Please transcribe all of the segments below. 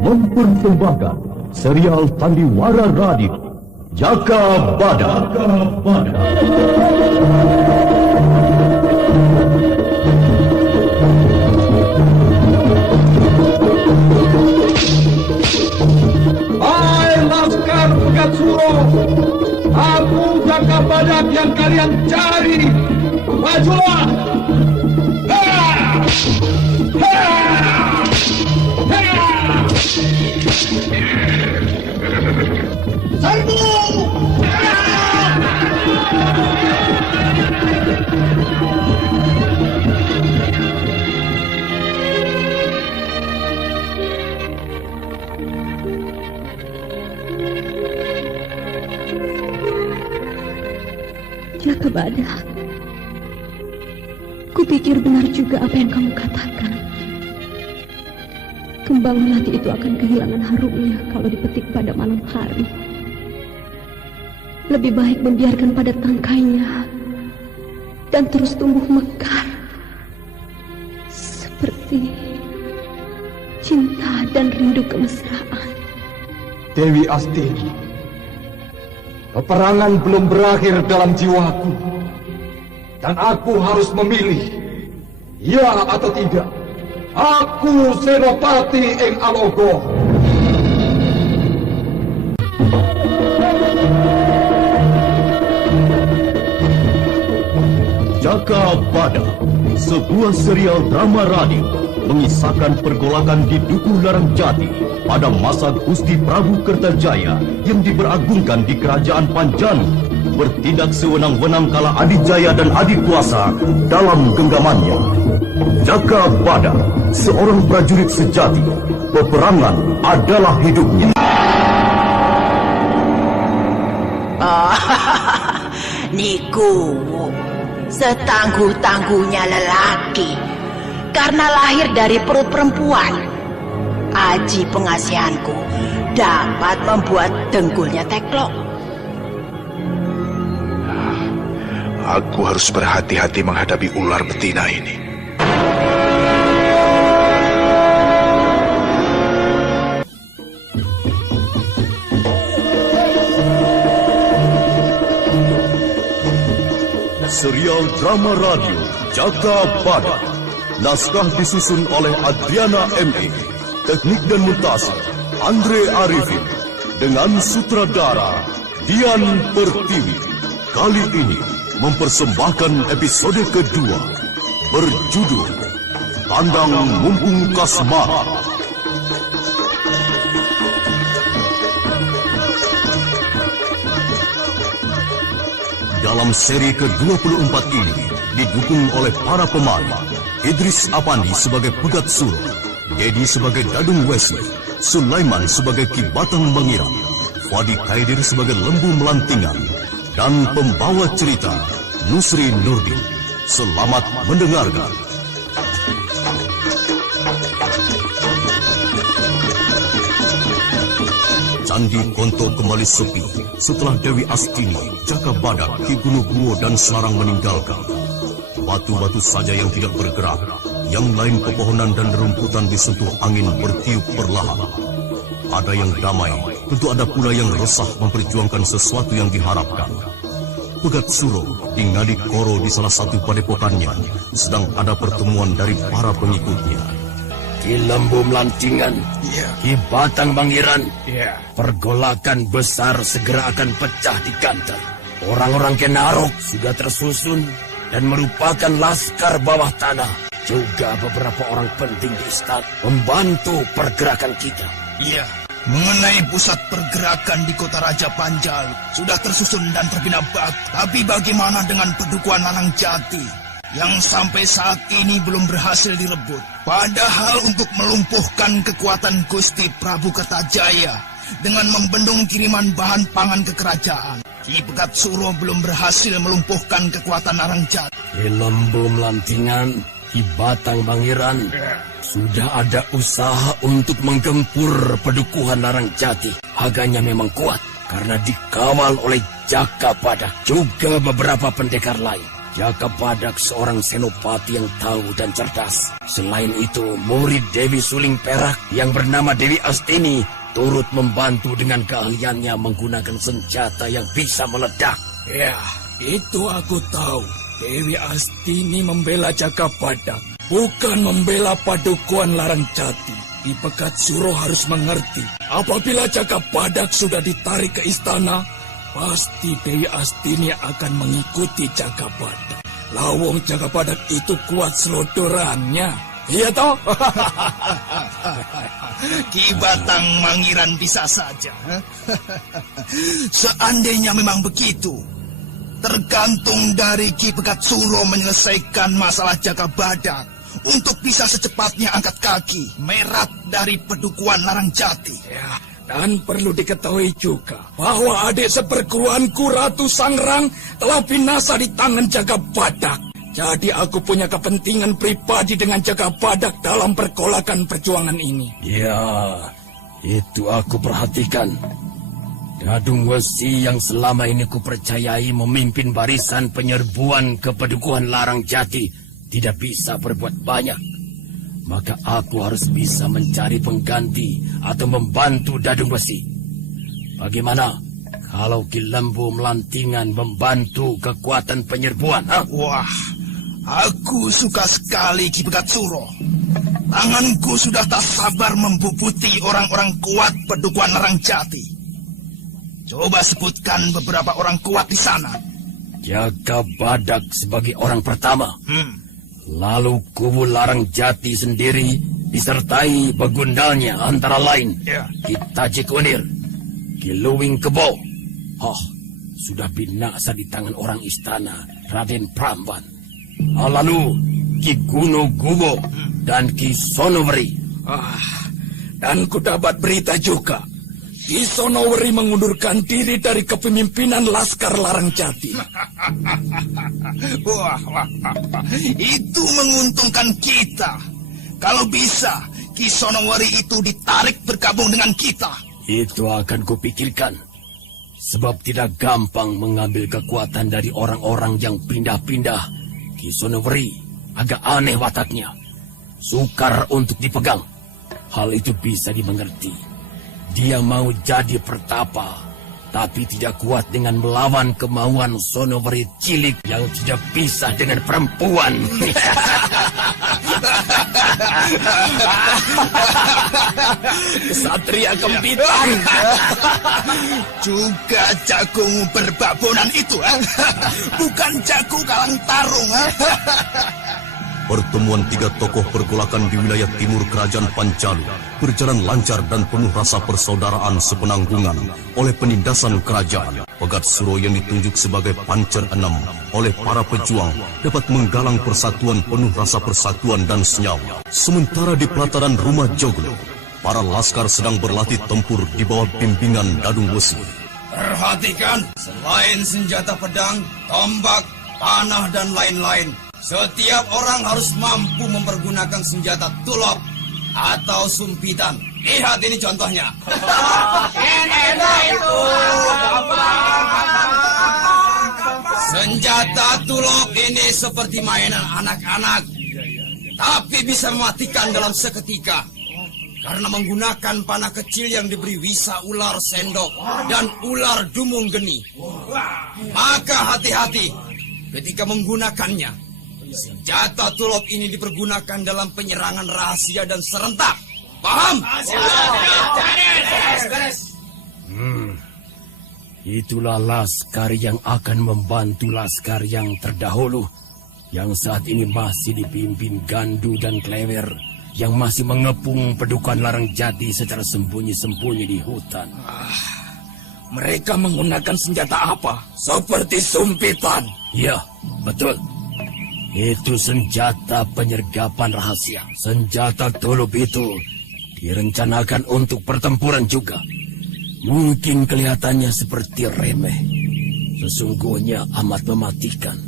Mempersembahkan serial Sandiwara Radio Jaka Badak. Hai Laskar Pegat Suro, aku Jaka Badak yang kalian cari. Majulah! Serbu! Jaka Badak, kupikir benar juga apa yang kamu katakan. Kembang melati itu akan kehilangan harumnya kalau dipetik pada malam hari. Lebih baik membiarkan pada tangkainya dan terus tumbuh mekar seperti cinta dan rindu kemesraan. Dewi Astini, peperangan belum berakhir dalam jiwaku, dan aku harus memilih, ya atau tidak. Aku Senopati ing Alogo. Jaka Badak, sebuah serial drama radio mengisahkan pergolakan di Dukuh Larang Jati pada masa Gusti Prabu Kertajaya yang diberagungkan di Kerajaan Panjanu, bertindak sewenang-wenang kala Adijaya dan Adikuasa dalam genggamannya. Jaka Badak, seorang prajurit sejati, peperangan adalah hidupnya. Niku setangguh-tangguhnya lelaki karena lahir dari perut perempuan. Aji pengasihanku dapat membuat dengkulnya teklok. Aku harus berhati-hati menghadapi ular betina ini. Serial drama radio Jaka Badak. Naskah disusun oleh Adriana M.E. Teknik dan montase Andre Arifin. Dengan sutradara Dian Pertiwi. Kali ini mempersembahkan episode kedua berjudul Tandang Mumpung Kasmara. Dalam seri ke-24 ini didukung oleh para pemain Idris Apandi sebagai Pegat Suro, Dedi sebagai Dadung Wesley, Sulaiman sebagai Ki Batang Bangiran, Fadi Kaidir sebagai Lembu Melantingan, dan pembawa cerita Nusri Nurdin. Selamat mendengarkan. Candi Konto kembali sepi setelah Dewi Astini, Jaka Badak, Ki Gunugruo dan Selarang meninggalkan. Batu-batu saja yang tidak bergerak, yang lain pepohonan dan rumputan disentuh angin bertiup perlahan. Ada yang damai, tentu ada pula yang resah memperjuangkan sesuatu yang diharapkan. Pegat Suro di Ngadi Koro di salah satu padepokannya sedang ada pertemuan dari para pengikutnya. Ki Lembu Melantingan, Ki Batang Bangiran, pergolakan besar segera akan pecah di kantor. Orang-orang Kenarok sudah tersusun dan merupakan laskar bawah tanah. Juga beberapa orang penting di istana membantu pergerakan kita. Iya, mengenai pusat pergerakan di kota Raja Panjal sudah tersusun dan terbina bagus. Tapi bagaimana dengan Padukuhan Larang Jati yang sampai saat ini belum berhasil direbut? Padahal untuk melumpuhkan kekuatan Gusti Prabu Kertajaya dengan membendung kiriman bahan pangan ke kerajaan, Ki Pegat Suro belum berhasil melumpuhkan kekuatan Larang Jati. Ki Lembu Melantingan, Ki Batang Bangiran, sudah ada usaha untuk menggempur Padukuhan Larang Jati. Agaknya memang kuat karena dikawal oleh Jaka Badak, juga beberapa pendekar lain. Jaka Badak seorang senopati yang tahu dan cerdas. Selain itu, murid Dewi Suling Perak yang bernama Dewi Astini turut membantu dengan keahliannya menggunakan senjata yang bisa meledak. Ya, itu aku tahu. Dewi Astini membela Jaka Badak, bukan membela Padukuhan Larang Jati. Ki Pegat Suro harus mengerti, apabila Jaka Badak sudah ditarik ke istana, pasti Dewi Astini akan mengikuti Jaka Badak. Lawong Jaka Badak itu kuat selodorannya. Iya toh? Ki Batang Mangiran bisa saja. Seandainya memang begitu, tergantung dari Ki Pegat Suro menyelesaikan masalah Jaka Badak untuk bisa secepatnya angkat kaki merat dari Padukuhan Larang Jati. Ya, dan perlu diketahui juga bahwa adik seperguruanku Ratu Sangrang telah binasa di tangan Jaka Badak. Jadi aku punya kepentingan pribadi dengan Jaka Badak dalam pergolakan perjuangan ini. Ya, itu aku perhatikan. Dadung Wesi yang selama ini kupercayai memimpin barisan penyerbuan ke Padukuhan Larang Jati tidak bisa berbuat banyak. Maka aku harus bisa mencari pengganti atau membantu Dadung Wesi. Bagaimana kalau Ki Lembu Melantingan membantu kekuatan penyerbuan? Ha? Wah, aku suka sekali Ki Pegat Suro. Tanganku sudah tak sabar membubuti orang-orang kuat Padukuhan Larang Jati. Coba sebutkan beberapa orang kuat di sana. Jaka Badak sebagai orang pertama. Lalu kubu Larang Jati sendiri disertai begundalnya antara lain Ki Tajik Unir, Ki Luwing Kebo. Sudah binasa di tangan orang istana Raden Pramban. Lalu Ki Guno Gubo dan Ki Sonoweri. Dan ku dapat berita juga, Ki Sonoweri mengundurkan diri dari kepemimpinan Laskar Larang Jati. Wah, itu menguntungkan kita. Kalau bisa, Ki Sonoweri itu ditarik bergabung dengan kita. Itu akan kupikirkan. Sebab tidak gampang mengambil kekuatan dari orang-orang yang pindah-pindah. Ki Sonoweri agak aneh wataknya. Sukar untuk dipegang. Hal itu bisa dimengerti. Dia mau jadi pertapa, tapi tidak kuat dengan melawan kemauan Sonoweri cilik yang tidak bisa dengan perempuan. Kesatria Kempitan. Juga jagomu berbabonan itu, bukan jago Kalang Tarung. Pertemuan tiga tokoh pergolakan di wilayah timur kerajaan Pancalu berjalan lancar dan penuh rasa persaudaraan sepenanggungan oleh penindasan kerajaan. Pegat Suro yang ditunjuk sebagai Pancer 6 oleh para pejuang dapat menggalang persatuan penuh rasa persatuan dan senyawa. Sementara di pelataran rumah Joglo, para laskar sedang berlatih tempur di bawah bimbingan Dadung Wesi. Perhatikan, selain senjata pedang, tombak, panah, dan lain-lain, setiap orang harus mampu mempergunakan senjata tulok atau sumpitan. Lihat ini contohnya. Senjata tulok ini seperti mainan anak-anak, tapi bisa mematikan dalam seketika. Karena menggunakan panah kecil yang diberi wisa ular sendok dan ular dumung geni. Maka hati-hati ketika menggunakannya. Senjata tulok ini dipergunakan dalam penyerangan rahasia dan serentak. Paham? Itulah laskar yang akan membantu laskar yang terdahulu, yang saat ini masih dipimpin Gandu dan Klewer, yang masih mengepung Padukuhan Larang Jati secara sembunyi-sembunyi di hutan. Mereka menggunakan senjata apa? Seperti sumpitan. Ya, betul. Itu senjata penyergapan rahasia. Senjata tulup itu direncanakan untuk pertempuran juga. Mungkin kelihatannya seperti remeh, sesungguhnya amat mematikan.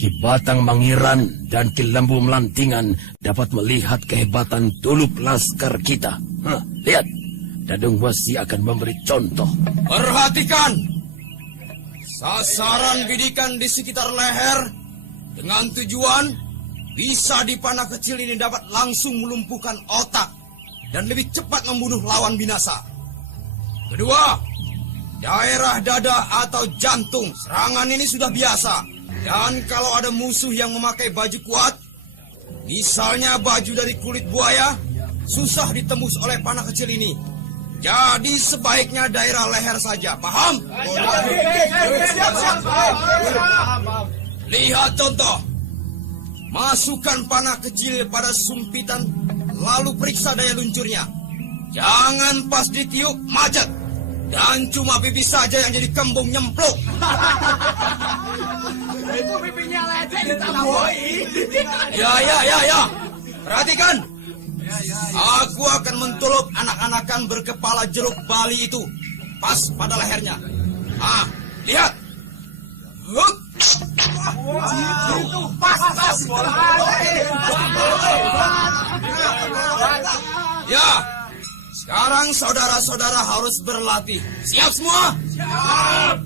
Ki Batang Mangiran dan Ki Lembu Melantingan dapat melihat kehebatan tulup laskar kita. Lihat, Dadung Wesi akan memberi contoh. Perhatikan, Sasaran bidikan di sekitar leher dengan tujuan bisa di panah kecil ini dapat langsung melumpuhkan otak dan lebih cepat membunuh lawan binasa. Kedua, daerah dada atau jantung. Serangan ini sudah biasa. Dan kalau ada musuh yang memakai baju kuat, misalnya baju dari kulit buaya, susah ditembus oleh panah kecil ini. Jadi sebaiknya daerah leher saja, paham? Lihat contoh. Masukkan panah kecil pada sumpitan, lalu periksa daya luncurnya. Jangan pas ditiup, macet. Dan cuma pipi saja yang jadi kembung nyempluk. Itu pipinya lecet ditambahi. Ya. Perhatikan. Aku akan mentulup anak-anakan berkepala jeruk Bali itu. Pas pada lehernya. Lihat. Huk. Pas. Ya. Sekarang saudara-saudara harus berlatih. Siap semua? Siap.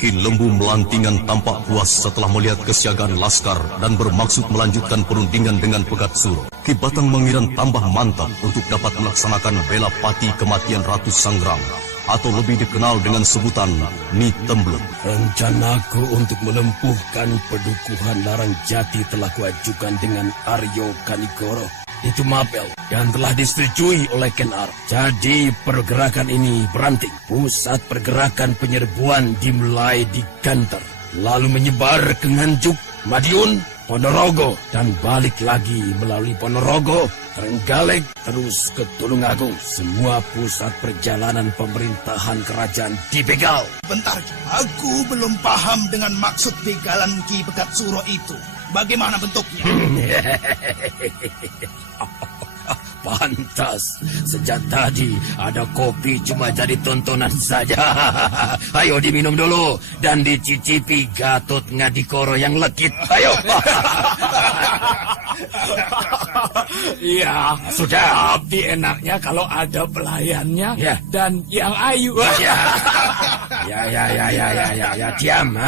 Ki Lembu Melantingan tampak puas setelah melihat kesiagaan laskar dan bermaksud melanjutkan perundingan dengan Pegat Suro. Ki Batang Mangiran tambah mantap untuk dapat melaksanakan bela pati kematian Ratu Sanggrang, atau lebih dikenal dengan sebutan Ni Temblut. Rencanaku untuk melumpuhkan Pedukuhan Larang Jati telah kuajukan dengan Aryo Kanigoro. Itu mapel dan telah disetujui oleh Ken Arok. Jadi pergerakan ini beranting. Pusat pergerakan penyerbuan dimulai di Ganter, lalu menyebar ke Nganjuk, Madiun, Ponorogo, dan balik lagi melalui Ponorogo, Trenggalek, terus ke Tulungagung. Semua pusat perjalanan pemerintahan kerajaan dibegal. Bentar, aku belum paham dengan maksud begalan Ki Pegat Suro itu. Bagaimana bentuknya? Pantas, sejak tadi ada kopi cuma jadi tontonan saja. Ayo diminum dulu dan dicicipi Gatot Ngadikoro yang legit. Ayo. Iya, sudah. Tapi enaknya kalau ada pelayannya ya. Dan yang ayu. Ya, diam.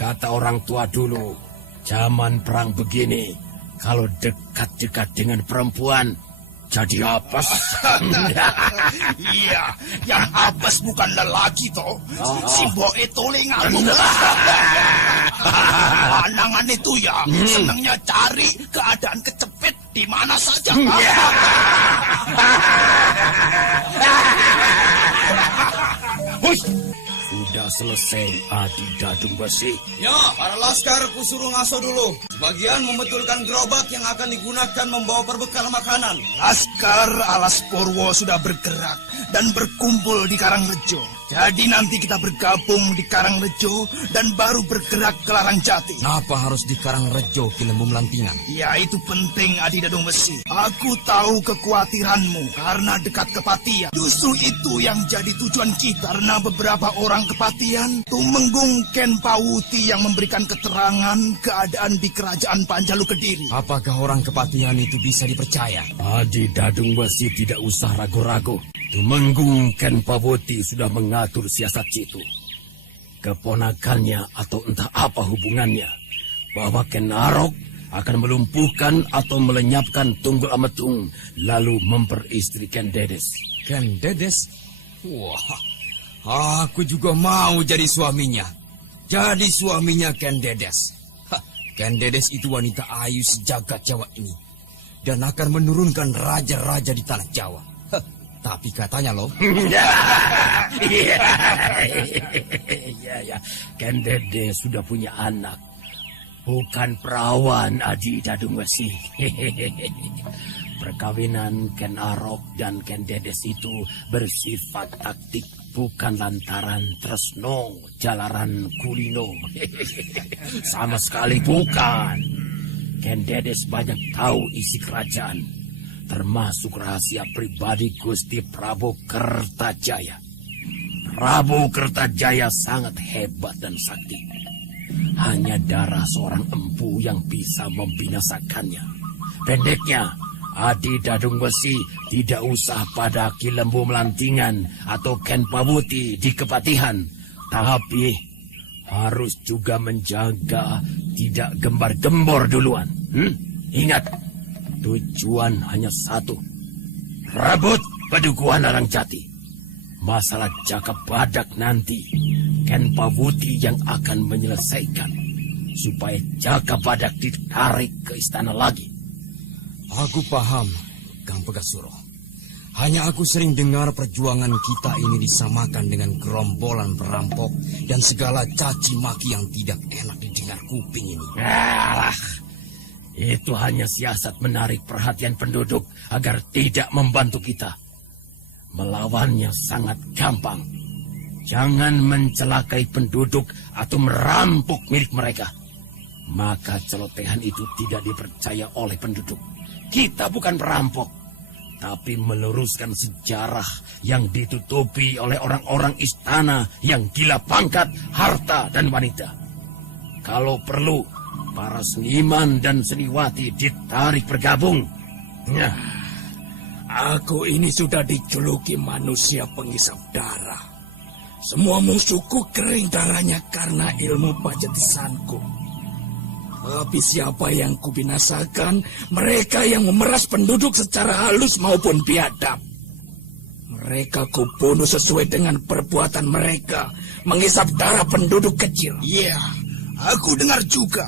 Kata orang tua dulu, zaman perang begini, kalau dekat-dekat dengan perempuan, jadi apes. Iya, yang apes bukan lelaki toh. Si Boe Tolingan. Pandangan itu ya, senangnya cari keadaan kecepet di mana saja. Hush. Sudah selesai Adi Dadung Besi. Ya, para laskar kusuruh ngaso dulu. Sebagian membetulkan gerobak yang akan digunakan membawa perbekal makanan. Laskar Alas Purwo sudah bergerak dan berkumpul di Karangrejo. Jadi nanti kita bergabung di Karangrejo dan baru bergerak ke Larang Jati. Kenapa harus di Karangrejo, Ki Lembu Melantingan? Ya, itu penting, Adi Dadung Besi. Aku tahu kekhawatiranmu karena dekat kepatian. Justru itu yang jadi tujuan kita. Karena beberapa orang kepatian, Tumenggung Ken Pawuti yang memberikan keterangan keadaan di Kerajaan Panjalu Kediri. Apakah orang kepatian itu bisa dipercaya? Adi Dadung Besi tidak usah ragu-ragu. Tumenggung Ken Pawuti sudah mengatur siasat situ. Keponakannya atau entah apa hubungannya, bahwa Ken Arok akan melumpuhkan atau melenyapkan Tunggul Ametung, lalu memperistri Ken Dedes. Ken Dedes? Wah, aku juga mau jadi suaminya. Jadi suaminya Ken Dedes. Ken Dedes itu wanita ayu sejagat Jawa ini. Dan akan menurunkan raja-raja di tanah Jawa. Tapi katanya loh. Iya. Ken Dedes sudah punya anak. Bukan perawan, Adi Dadung Besi. Perkawinan Ken Arok dan Ken Dedes itu bersifat taktik, bukan lantaran tresno jalaran kulino. Sama sekali bukan. Ken Dedes banyak tahu isi kerajaan, termasuk rahasia pribadi Gusti Prabu Kertajaya. Prabu Kertajaya sangat hebat dan sakti. Hanya darah seorang empu yang bisa membinasakannya. Pendeknya, Adi Dadung Besi tidak usah pada Ki Lembu Melantingan atau Ken Pawuti di Kepatihan, tapi harus juga menjaga tidak gembar-gembor duluan. Ingat, tujuan hanya satu. Rebut Padukuhan Larang Jati. Masalah Jaka Badak nanti, Ken Pawuti yang akan menyelesaikan. Supaya Jaka Badak ditarik ke istana lagi. Aku paham, Kang Pegasuro. Hanya aku sering dengar perjuangan kita ini disamakan dengan gerombolan perampok dan segala caci maki yang tidak enak didengar kuping ini. Alah, itu hanya siasat menarik perhatian penduduk agar tidak membantu kita. Melawannya sangat gampang. Jangan mencelakai penduduk atau merampok milik mereka. Maka celotehan itu tidak dipercaya oleh penduduk. Kita bukan perampok, tapi meluruskan sejarah yang ditutupi oleh orang-orang istana yang gila pangkat, harta, dan wanita. Kalau perlu, para seniman dan seniwati ditarik bergabung. Nah, aku ini sudah dijuluki manusia penghisap darah. Semua musuhku kering darahnya karena ilmu pajetisanku. Tapi siapa yang kubinasakan? Mereka yang memeras penduduk secara halus maupun biadab. Mereka kubunuh sesuai dengan perbuatan mereka, menghisap darah penduduk kecil. Iya, aku dengar juga.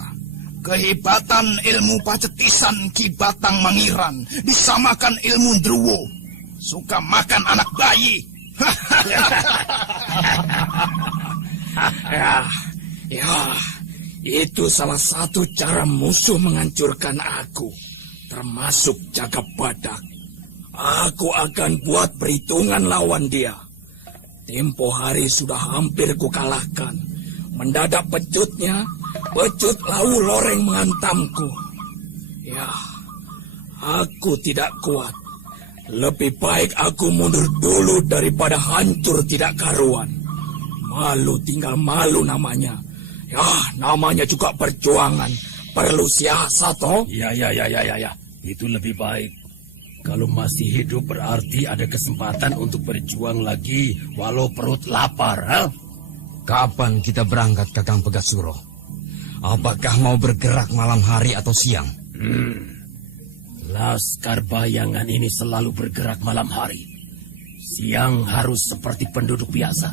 Kehebatan ilmu pacetisan Ki Batang Mangiran disamakan ilmu Druwo. Suka makan anak bayi. Ya, itu salah satu cara musuh menghancurkan aku, termasuk Jaka Badak. Aku akan buat perhitungan lawan dia. Tempo hari sudah hampir kukalahkan. Mendadak pecutnya, pecut Lawu Loreng menghantamku. Ya, aku tidak kuat. Lebih baik aku mundur dulu daripada hancur tidak karuan. Malu tinggal malu namanya. Ya, namanya juga perjuangan. Perlu siasat, toh? Ya. Itu lebih baik. Kalau masih hidup berarti ada kesempatan untuk berjuang lagi walau perut lapar, ha? Kapan kita berangkat, Kakang Pegasuro? Apakah mau bergerak malam hari atau siang? Laskar Bayangan ini selalu bergerak malam hari. Siang harus seperti penduduk biasa.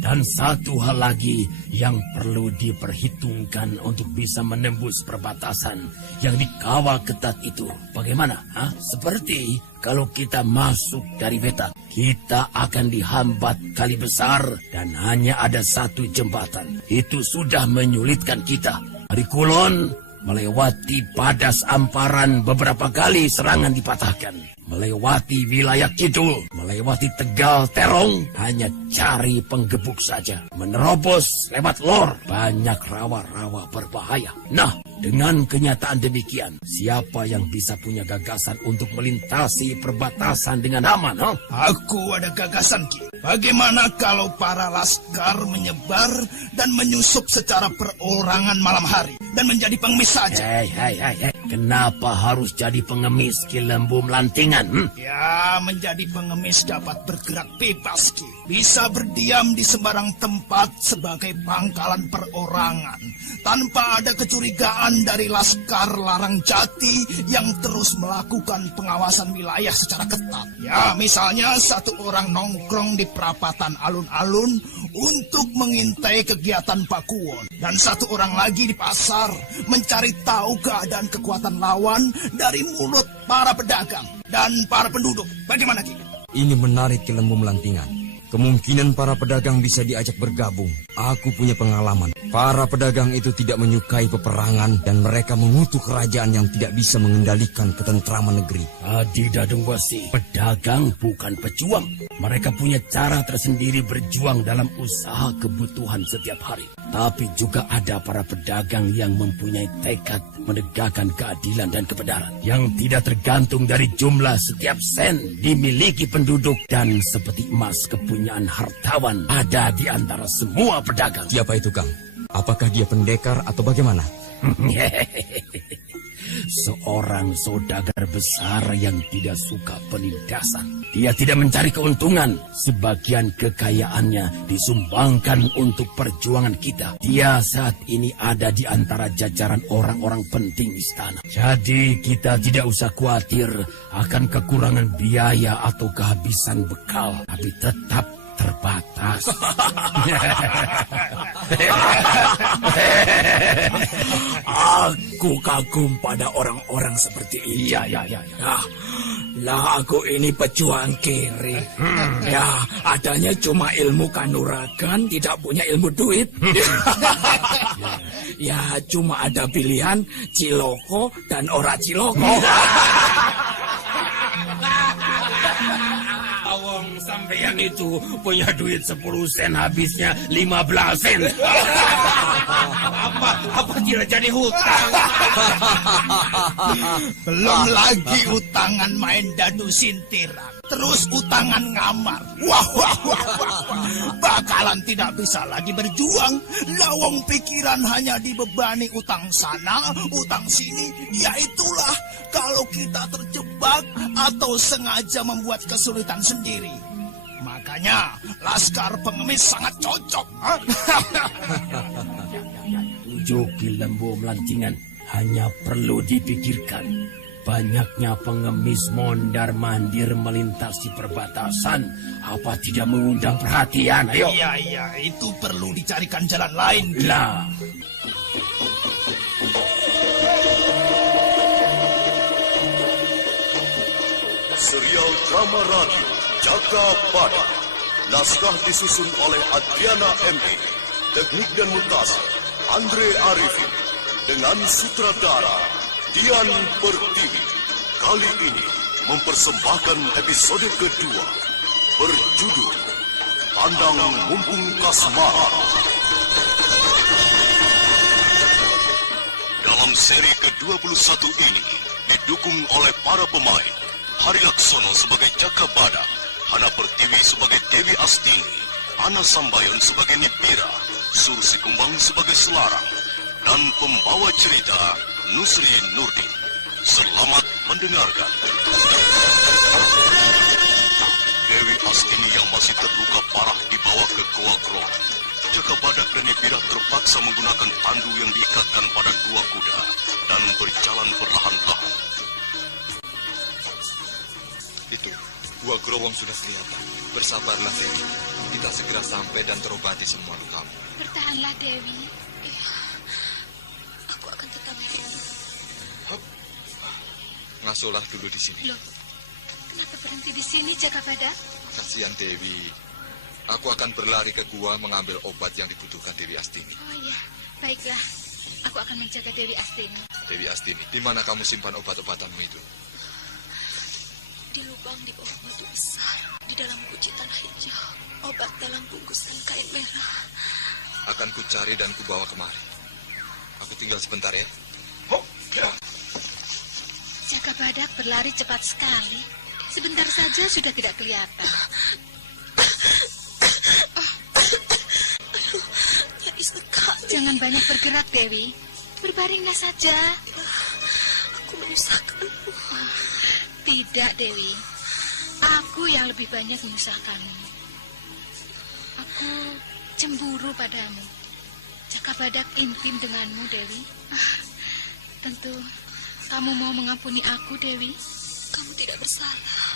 Dan satu hal lagi yang perlu diperhitungkan untuk bisa menembus perbatasan yang dikawal ketat itu. Bagaimana? Seperti kalau kita masuk dari Wetan, kita akan dihambat kali besar dan hanya ada satu jembatan. Itu sudah menyulitkan kita. Dari Kulon, melewati Padas Amparan beberapa kali serangan dipatahkan. Melewati wilayah Kidul, melewati Tegal Terong, hanya cari penggebuk saja. Menerobos lewat lor, banyak rawa-rawa berbahaya. Nah, dengan kenyataan demikian, siapa yang bisa punya gagasan untuk melintasi perbatasan dengan aman? Aku ada gagasan, Ki. Bagaimana kalau para laskar menyebar dan menyusup secara perorangan malam hari dan menjadi pengemis saja? Hei. Kenapa harus jadi pengemis, Ki Lembu Melantingan? Ya, menjadi pengemis dapat bergerak bebas, Ki. Bisa berdiam di sembarang tempat sebagai pangkalan perorangan, tanpa ada kecurigaan dari Laskar Larang Jati yang terus melakukan pengawasan wilayah secara ketat. Ya, misalnya satu orang nongkrong di perapatan alun-alun untuk mengintai kegiatan Pakuwon, dan satu orang lagi di pasar mencari tahu keadaan kekuatan lawan dari mulut para pedagang dan para penduduk. Bagaimana, Ki? Ini menarik Ki Lembu Melantingan. Kemungkinan para pedagang bisa diajak bergabung. Aku punya pengalaman. Para pedagang itu tidak menyukai peperangan dan mereka mengutuk kerajaan yang tidak bisa mengendalikan ketentraman negeri. Adi Dadung Wasi, pedagang bukan pejuang. Mereka punya cara tersendiri berjuang dalam usaha kebutuhan setiap hari. Tapi juga ada para pedagang yang mempunyai tekad menegakkan keadilan dan kebenaran. Yang tidak tergantung dari jumlah setiap sen dimiliki penduduk. Dan seperti emas kepunyaan hartawan ada di antara semua pedagang. Siapa itu, Kang? Apakah dia pendekar atau bagaimana? seorang saudagar besar yang tidak suka penindasan. Dia tidak mencari keuntungan. Sebagian kekayaannya disumbangkan untuk perjuangan kita. Dia saat ini ada di antara jajaran orang-orang penting istana. Jadi kita tidak usah khawatir akan kekurangan biaya atau kehabisan bekal. Tapi tetap terbatas. Aku kagum pada orang-orang seperti itu. Iya. Lah aku ini pejuang kiri. Ya, adanya cuma ilmu kanuragan, tidak punya ilmu duit. Ya, cuma ada pilihan ciloko dan ora ciloko. Awang sampeyan itu punya duit 10 sen, habisnya 15 sen. Apa tidak jadi hutang? Belum lagi utangan main dadu sintiran. Terus utangan ngamar. Wah. Bakalan tidak bisa lagi berjuang. Lawang pikiran hanya dibebani utang sana, utang sini. Ya itulah kalau kita terjebak atau sengaja membuat kesulitan sendiri. Makanya Laskar Pengemis sangat cocok. Joki Lembu Melancingan hanya perlu dipikirkan. Banyaknya pengemis mondar-mandir melintasi perbatasan. Apa tidak mengundang perhatian? Ayo. Iya, itu perlu dicarikan jalan lain. Lah. Serial drama radio Jaka Badak. Naskah disusun oleh Adriana M.E. Teknik dan montase Andre Arifin. Dengan sutradara Dian Pertiwi. Kali ini mempersembahkan episode kedua berjudul Pandang Mumpung Kasmaha. Dalam seri ke-21 ini didukung oleh para pemain Hari Laksono sebagai Jaka Badak, Hana Pertiwi sebagai Dewi Astini, Ana Sambayon sebagai Nipira, Sursi Kumbang sebagai Selarang, dan pembawa cerita Nusri Nurdin. Selamat mendengarkan. Dewi Astini yang masih terluka parah dibawa ke Goa Grong. Jaka Badak dan Nipira terpaksa menggunakan tandu yang diikatkan pada dua kuda dan berjalan perlahan-lahan. Itu, Gua Growong sudah kelihatan. Bersabarlah, Dewi. Kita segera sampai dan terobati semua lukamu. Bertahanlah, Dewi. Aku akan tetap hidup. Ngasuhlah dulu di sini. Loh, kenapa berhenti di sini, Jaka Badak? Kasihan Dewi. Aku akan berlari ke gua mengambil obat yang dibutuhkan Dewi Astini. Oh iya, baiklah. Aku akan menjaga Dewi Astini. Dewi Astini, di mana kamu simpan obat-obatanmu itu? Di lubang di bawah batu besar, di dalam guci tanah hijau, obat dalam bungkusan kain merah. Akan kucari dan kubawa kemari. Aku tinggal sebentar ya. Jaka Badak berlari cepat sekali. Sebentar saja sudah tidak kelihatan. Aduh, nyeri sekali. Jangan banyak bergerak, Dewi. Berbaringlah saja. Aku menyusahkanmu. Tidak, Dewi. Aku yang lebih banyak menyusahkanmu. Aku cemburu padamu. Jaka Badak intim denganmu, Dewi. Tentu kamu mau mengampuni aku, Dewi. Kamu tidak bersalah.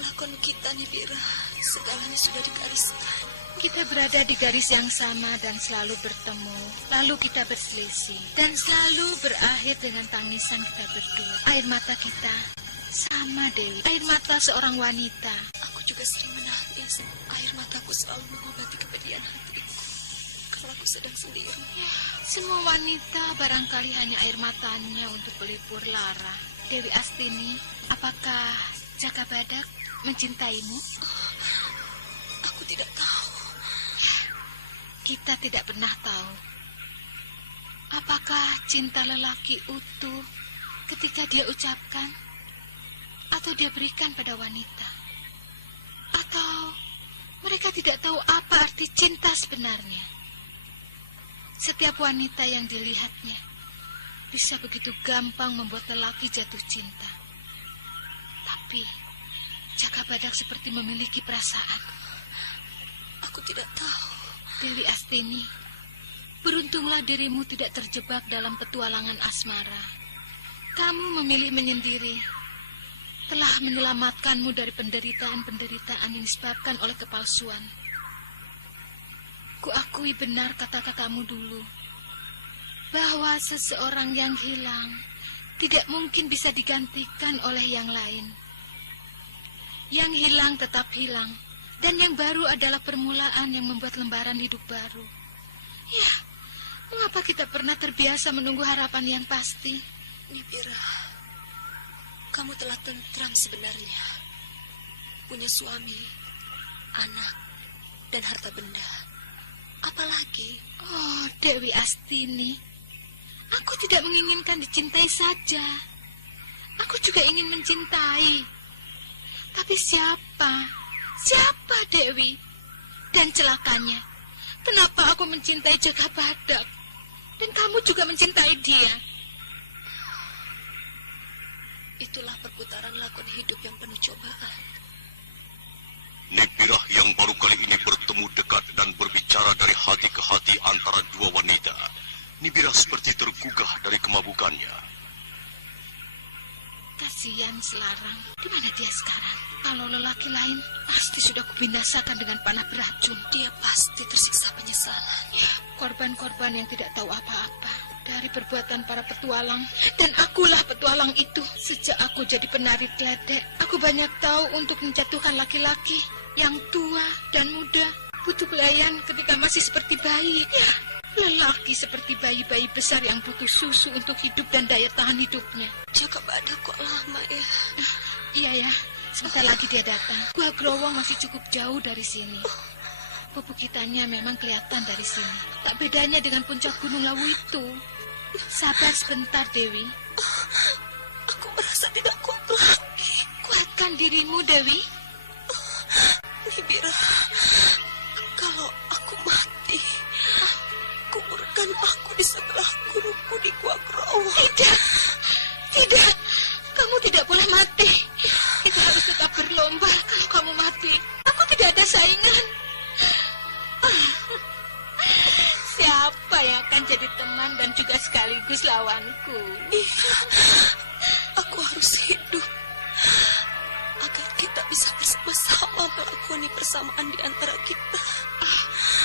Lakon kita, Nipira, segalanya sudah digariskan. Kita berada di garis yang sama dan selalu bertemu. Lalu kita berselisih. Dan selalu berakhir dengan tangisan kita berdua. Air mata kita sama, Dewi. Air mata seorang wanita. Aku juga sering menangis. Air mataku selalu mengobati kepedihan hatiku. Kalau aku sedang sendiri. Semua wanita barangkali hanya air matanya untuk pelipur lara. Dewi Astini, apakah Jaka Badak mencintaimu? Aku tidak tahu. Kita tidak pernah tahu. Apakah cinta lelaki utuh ketika dia ucapkan atau dia berikan pada wanita? Atau mereka tidak tahu apa arti cinta sebenarnya? Setiap wanita yang dilihatnya bisa begitu gampang membuat lelaki jatuh cinta. Tapi Jaka Badak seperti memiliki perasaan. Aku tidak tahu. Dewi Astini, beruntunglah dirimu tidak terjebak dalam petualangan asmara. Kamu memilih menyendiri. Telah menyelamatkanmu dari penderitaan-penderitaan yang disebabkan oleh kepalsuan. Kuakui benar kata-katamu dulu, bahwa seseorang yang hilang tidak mungkin bisa digantikan oleh yang lain. Yang hilang tetap hilang, dan yang baru adalah permulaan yang membuat lembaran hidup baru. Ya, mengapa kita pernah terbiasa menunggu harapan yang pasti? Nibira, kamu telah tentram sebenarnya. Punya suami, anak, dan harta benda. Apalagi? Oh, Dewi Astini, aku tidak menginginkan dicintai saja. Aku juga ingin mencintai. Tapi siapa? Siapa Dewi? Dan celakanya, kenapa aku mencintai Jaka Badak? Dan kamu juga mencintai dia? Itulah perputaran lakon hidup yang penuh cobaan. Nibirah yang baru kali ini bertemu dekat dan berbicara dari hati ke hati antara dua wanita. Nibirah seperti tergugah dari kemabukannya. Kasihan Selarang, di mana dia sekarang? Kalau lelaki lain pasti sudah kubinasakan dengan panah beracun. Dia pasti tersiksa penyesalan. Ya, korban-korban yang tidak tahu apa-apa dari perbuatan para petualang. Dan akulah petualang itu. Sejak aku jadi penari gledek, aku banyak tahu untuk menjatuhkan laki-laki yang tua dan muda. Butuh pelayan ketika masih seperti bayi. Ya, lelaki seperti bayi-bayi besar yang butuh susu untuk hidup dan daya tahan hidupnya. Jaka Badak kok lama ya? Iya ya, sebentar lagi dia datang. Gua Growong masih cukup jauh dari sini. Pebukitannya memang kelihatan dari sini. Tak bedanya dengan puncak Gunung Lawu itu. Sabar sebentar, Dewi. Aku merasa tidak kuat lagi. Kuatkan dirimu, Dewi. Nibira, kalau aku mati, kuburkan aku di sebelah guruku di Gua Growong. Tidak, tidak. Kamu tidak boleh mati. Kita harus tetap berlomba. Kalau kamu mati, aku tidak ada saingan. Siapa yang akan jadi teman dan juga sekaligus lawanku? Aku harus hidup agar kita bisa bersama-sama melakoni persamaan di antara kita.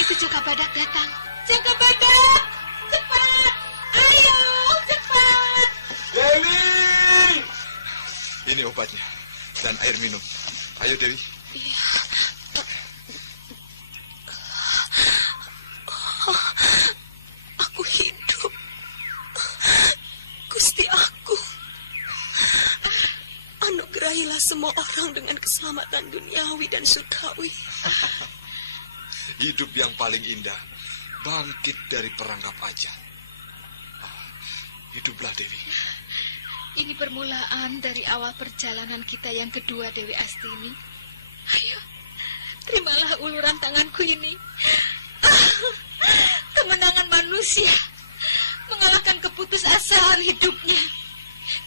Itu Jaka Badak datang. Jaka Badak, cepat! Ayo, cepat! Dewi! Ini obatnya dan air minum. Ayo Dewi. Iya. Aku hidup. Gusti aku. Anugerahilah semua orang dengan keselamatan duniawi dan surgawi. Hidup yang paling indah, bangkit dari perangkap ajal. Hiduplah Dewi. Ini permulaan dari awal perjalanan kita yang kedua, Dewi Astini. Ayo, terimalah uluran tanganku ini. Kemenangan manusia mengalahkan keputusasaan hidupnya.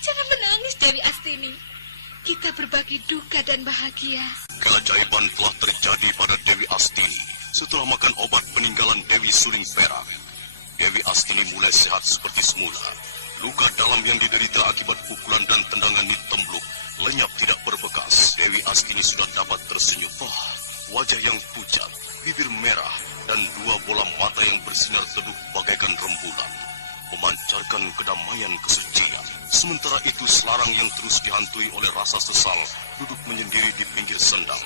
Jangan menangis, Dewi Astini. Kita berbagi duka dan bahagia. Keajaiban telah terjadi pada Dewi Astini. Setelah makan obat peninggalan Dewi Suling Perak, Dewi Astini mulai sehat seperti semula. Luka dalam yang diderita akibat pukulan dan tendangan Nyi Tembluk lenyap tidak berbekas. Dewi Astini sudah dapat tersenyum. Wajah yang pucat, bibir merah, dan dua bola mata yang bersinar teduh bagaikan rembulan memancarkan kedamaian kesucian. Sementara itu Selarang yang terus dihantui oleh rasa sesal duduk menyendiri di pinggir sendang,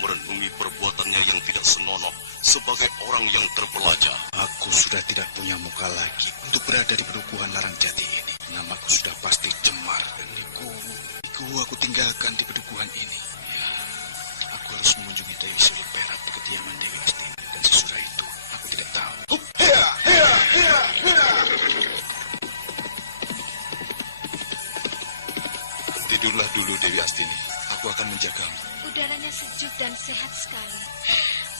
merenungi perbuatannya yang tidak senonoh sebagai orang yang terpelajar. Aku sudah tidak punya muka lagi untuk berada di pedukuhan Larang Jati ini. Namaku sudah pasti cemar. Dan Niku aku tinggalkan di pedukuhan ini. Aku harus mengunjungi Dewi Suling Perak di kediaman Dewi Astini. Dan sesudah itu aku tidak tahu. Tidurlah dulu Dewi Astini. Aku akan menjagamu. Udaranya sejuk dan sehat sekali.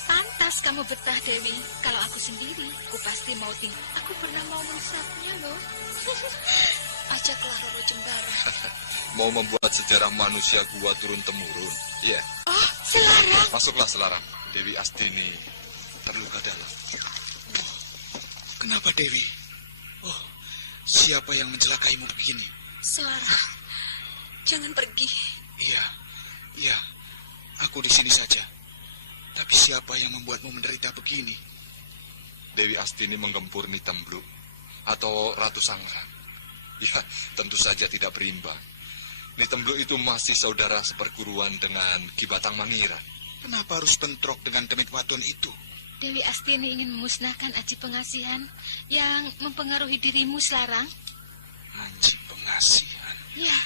Pantas kamu betah, Dewi? Kalau aku sendiri, aku pasti mau tinggal. Aku pernah mau merusaknya, loh. Ajaklah Roro Jembara. Mau membuat sejarah manusia gua turun-temurun. Iya. Oh, Selarang. Masuklah Selarang. Dewi Astini terluka dalam. Oh, kenapa Dewi? Oh, siapa yang mencelakaimu begini? Selarang, jangan pergi. Iya, aku di sini saja. Tapi siapa yang membuatmu menderita begini? Dewi Astini menggempur Nitembluk atau Ratu Sangran. Ya, tentu saja tidak berimbang. Nitembluk itu masih saudara seperguruan dengan Ki Batang Mangiran. Kenapa harus bentrok dengan Demit Waton itu? Dewi Astini ingin memusnahkan aji pengasihan yang mempengaruhi dirimu, Selarang. Aji pengasihan? Ya.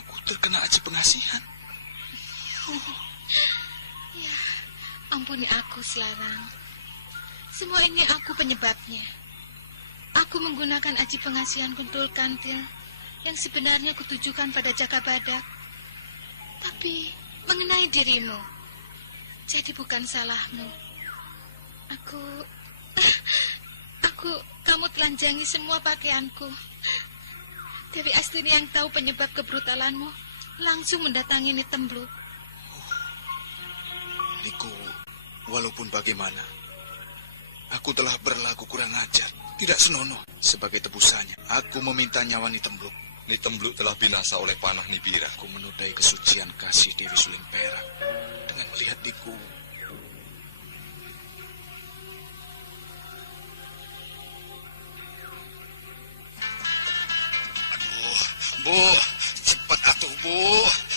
Aku terkena aji pengasihan? Ya, ampuni aku, Selarang. Semua ini aku penyebabnya. Aku menggunakan aji pengasihan Kuntul Kantil yang sebenarnya kutujukan pada Jaka Badak. Tapi mengenai dirimu, jadi bukan salahmu. Kamu telanjangi semua pakaianku. Dewi Astini yang tahu penyebab kebrutalanmu langsung mendatangi Nitembluk. Niku, walaupun bagaimana, aku telah berlaku kurang ajar, tidak senonoh. Sebagai tebusannya, aku meminta nyawa Nitembluk. Nitembluk telah binasa oleh panah Nibira. Aku menodai kesucian kasih Dewi Suling Perak dengan melihat Niku. Bu, cepat atuh, Bu.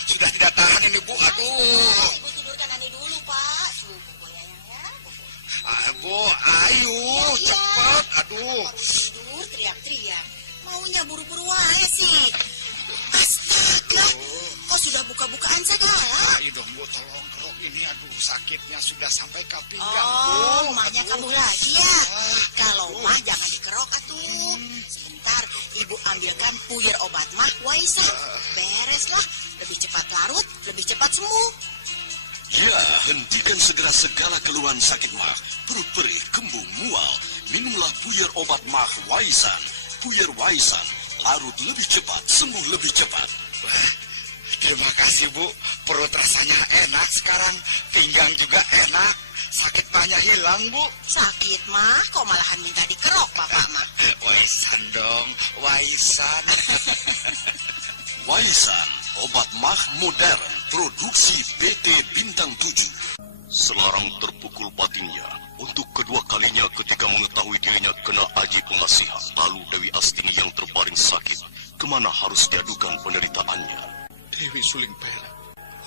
Sudah tidak tahan ini, Bu. Aduh. Ibu tidurkan Ani dulu, Pak. Bu, ayo, cepat. Aduh. Tidur, teriak-teriak. Maunya buru-buru aja sih. Astaga, kok sudah buka-bukaan segala? Ayo dong, Bu, tolong kerok ini. Aduh, sakitnya sudah sampai ke pinggang, Oh, Bu. mahnya kamu lagi ya? Kalau mah jangan dikerok atuh. Sebentar, Ibu ambilkan puyer obat mah Waisan. Bereslah, lebih cepat larut, lebih cepat sembuh. Ya, hentikan segera segala keluhan sakit mah. Perut perih, kembung, mual. Minumlah puyer obat mah Waisan. Puyer Waisan, larut lebih cepat, sembuh lebih cepat. Wah, terima kasih, Bu. Perut rasanya enak sekarang. Pinggang juga enak. Sakit mahnya hilang, Bu. Sakit mah, kok malahan minta dikerok, Bapak mah. Waisan dong, Waisan. Waisan, obat mah modern, produksi PT Bintang 7. Selarang terpukul batinnya untuk kedua kalinya ketika mengetahui dirinya kena aji pengasihan. Lalu Dewi Astini yang terbaring sakit, kemana harus diadukan penderitaannya? Dewi Suling Perak,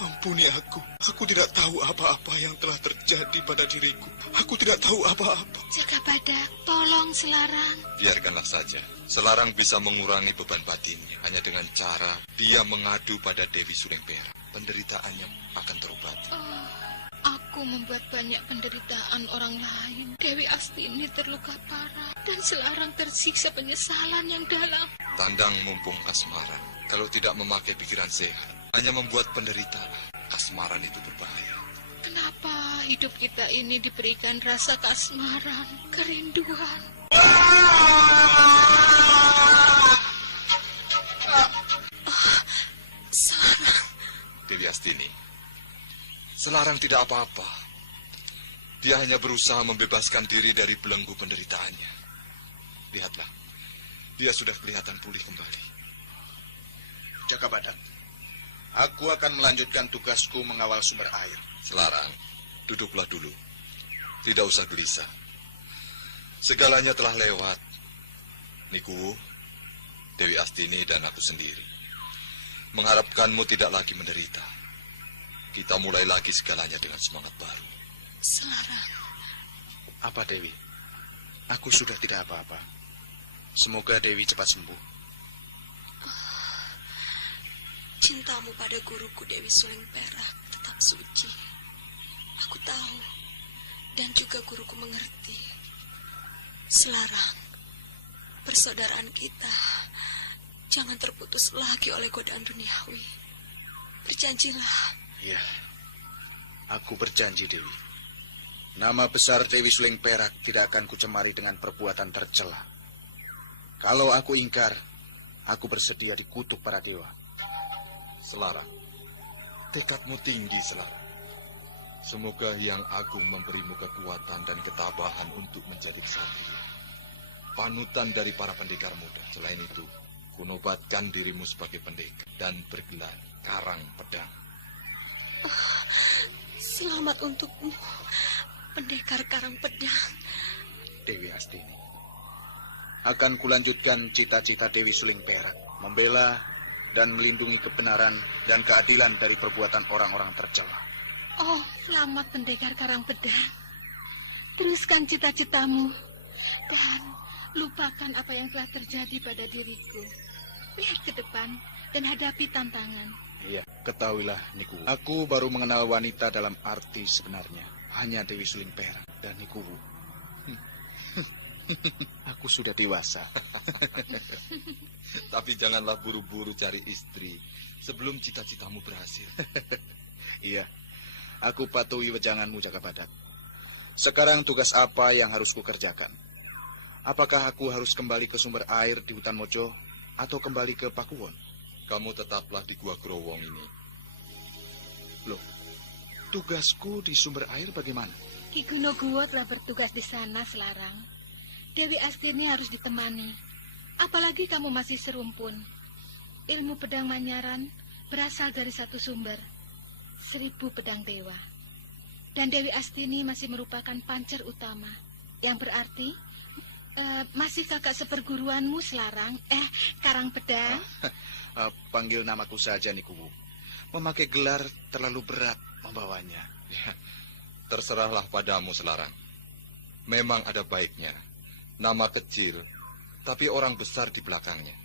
ampuni aku. Aku tidak tahu apa-apa yang telah terjadi pada diriku. Aku tidak tahu apa-apa. Jaka Badak, tolong Selarang. Biarkanlah saja. Selarang bisa mengurangi beban batinnya hanya dengan cara dia mengadu pada Dewi Suling Perak. Penderitaannya akan terobati. Oh, aku membuat banyak penderitaan orang lain. Dewi Astini terluka parah dan Selarang tersiksa penyesalan yang dalam. Tandang mumpung kasmaran. Kalau tidak memakai pikiran sehat, hanya membuat penderitaan. Kasmaran itu berbahaya. Kenapa hidup kita ini diberikan rasa kasmaran, kerinduan? Selarang. Dewi Astini, Selarang tidak apa-apa. Dia hanya berusaha membebaskan diri dari belenggu penderitaannya. Lihatlah, dia sudah kelihatan pulih kembali. Jaka Badak, aku akan melanjutkan tugasku mengawal sumber air. Selarang, duduklah dulu. Tidak usah gelisah. Segalanya telah lewat. Niku, Dewi Astini dan aku sendiri mengharapkanmu tidak lagi menderita. Kita mulai lagi segalanya dengan semangat baru. Selarang. Apa, Dewi? Aku sudah tidak apa-apa. Semoga Dewi cepat sembuh. Cintamu pada guruku Dewi Suling Perak tetap suci. Aku tahu, dan juga guruku mengerti. Selarang, persaudaraan kita jangan terputus lagi oleh godaan duniawi. Berjanjilah. Iya, aku berjanji, Dewi. Nama besar Dewi Suling Perak tidak akan kucemari dengan perbuatan tercela. Kalau aku ingkar, aku bersedia dikutuk para dewa. Selarang, tekadmu tinggi, Selarang. Semoga Yang Agung memberimu kekuatan dan ketabahan untuk menjadi ksatria, panutan dari para pendekar muda. Selain itu, kunobatkan dirimu sebagai pendekar dan bergelar Karang Pedang. Selamat untukmu, pendekar Karang Pedang. Dewi Astini, akan kulanjutkan cita-cita Dewi Suling Perak, membela dan melindungi kebenaran dan keadilan dari perbuatan orang-orang tercela. Oh, selamat pendekar Karang Pedang. Teruskan cita-citamu dan lupakan apa yang telah terjadi pada diriku. Lihat ke depan dan hadapi tantangan. Iya, ketahuilah, Niku. Aku baru mengenal wanita dalam arti sebenarnya. Hanya Dewi Suling Perak dan Niku. Aku sudah dewasa. Tapi janganlah buru-buru cari istri sebelum cita-citamu berhasil. Iya, aku patuhi wejanganmu, Jakabadak. Sekarang tugas apa yang harus kukerjakan? Apakah aku harus kembali ke sumber air di hutan Mojo atau kembali ke Pakuwon? Kamu tetaplah di Gua Growong ini. Loh, tugasku di sumber air bagaimana? Ki Gunoguwo telah bertugas di sana, Selarang. Dewi Astini harus ditemani. Apalagi kamu masih serumpun. Ilmu pedang Manyaran berasal dari satu sumber, 1000 pedang dewa. Dan Dewi Astini masih merupakan pancer utama, yang berarti masih kakak seperguruanmu, Selarang. Karang Pedang. Panggil namaku saja, Nikuwu. Memakai gelar terlalu berat membawanya. Ya, terserahlah padamu, Selarang. Memang ada baiknya nama kecil, tapi orang besar di belakangnya.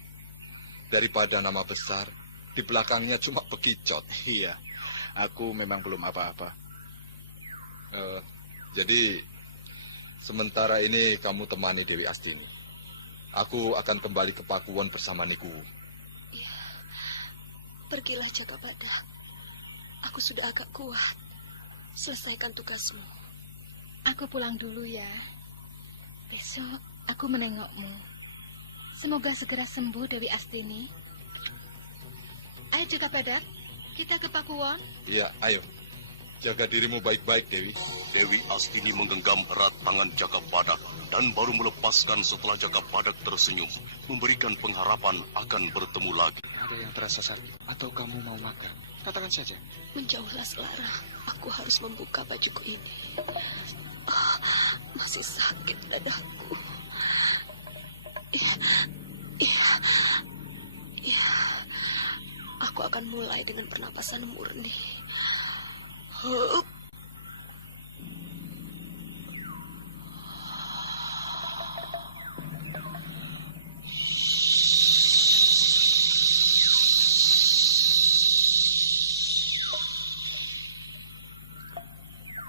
Daripada nama besar, di belakangnya cuma bekicot. Iya, aku memang belum apa-apa. Jadi, sementara ini kamu temani Dewi Astini. Aku akan kembali ke Pakuwon bersama Nikuwu. Iya, pergilah Jakabadak. Aku sudah agak kuat. Selesaikan tugasmu. Aku pulang dulu ya. Besok aku menengokmu. Semoga segera sembuh Dewi Astini. Ayo Jakabadak, kita ke Pakuwon. Iya, ayo. Jaga dirimu baik-baik, Dewi. Dewi Astini menggenggam erat tangan Jakabadak dan baru melepaskan setelah Jakabadak tersenyum, memberikan pengharapan akan bertemu lagi. Ada yang terasa sakit atau kamu mau makan? Katakan saja. Menjauhlah, Selarang. Aku harus membuka bajuku ini. Masih sakit dadaku. Iya. Aku akan mulai dengan pernapasan murni. Hup.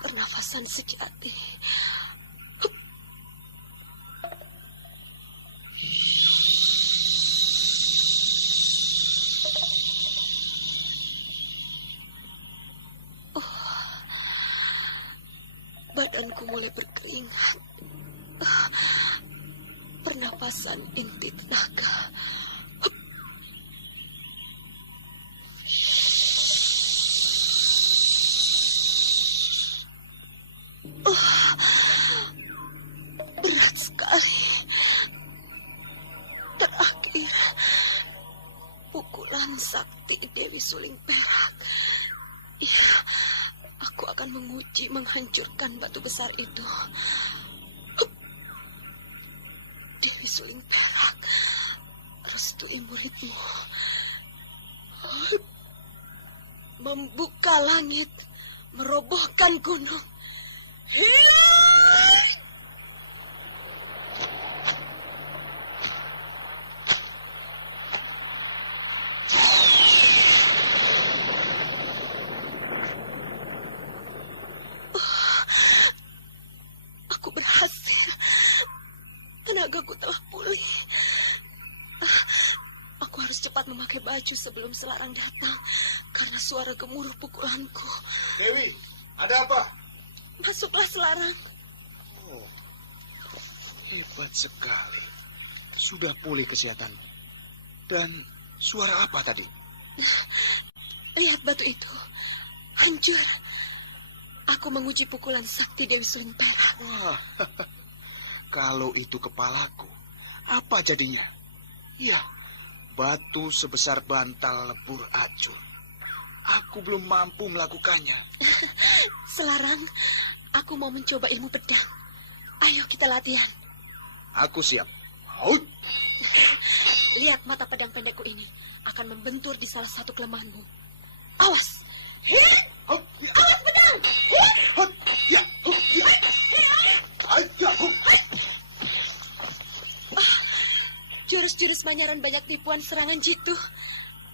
Pernafasan sejati. Badanku mulai berkeringat. Pernapasan inti tenaga. Berat sekali. Terakhir, pukulan sakti Dewi Suling Perak. Iya, aku akan menguji menghancurkan batu besar itu. Dewi Suling Perak, restui muridmu. Membuka langit, merobohkan gunung. Hilang! Aku berhasil. Tenagaku telah pulih. Aku harus cepat memakai baju sebelum Selarang datang karena suara gemuruh pukulanku. Dewi, ada apa? Masuklah, Selarang. Oh, hebat sekali. Sudah pulih kesehatan. Dan suara apa tadi? Lihat batu itu. Hancur. Aku menguji pukulan sakti Dewi Suling Perak. Wah, kalau itu kepalaku, apa jadinya? Ya, batu sebesar bantal lebur acur. Aku belum mampu melakukannya. Selarang, aku mau mencoba ilmu pedang. Ayo kita latihan. Aku siap. Out. Lihat mata pedang pendekku ini akan membentur di salah satu kelemahanmu. Awas. Awas pedang. Jurus-jurus Manyaran banyak tipuan serangan jitu.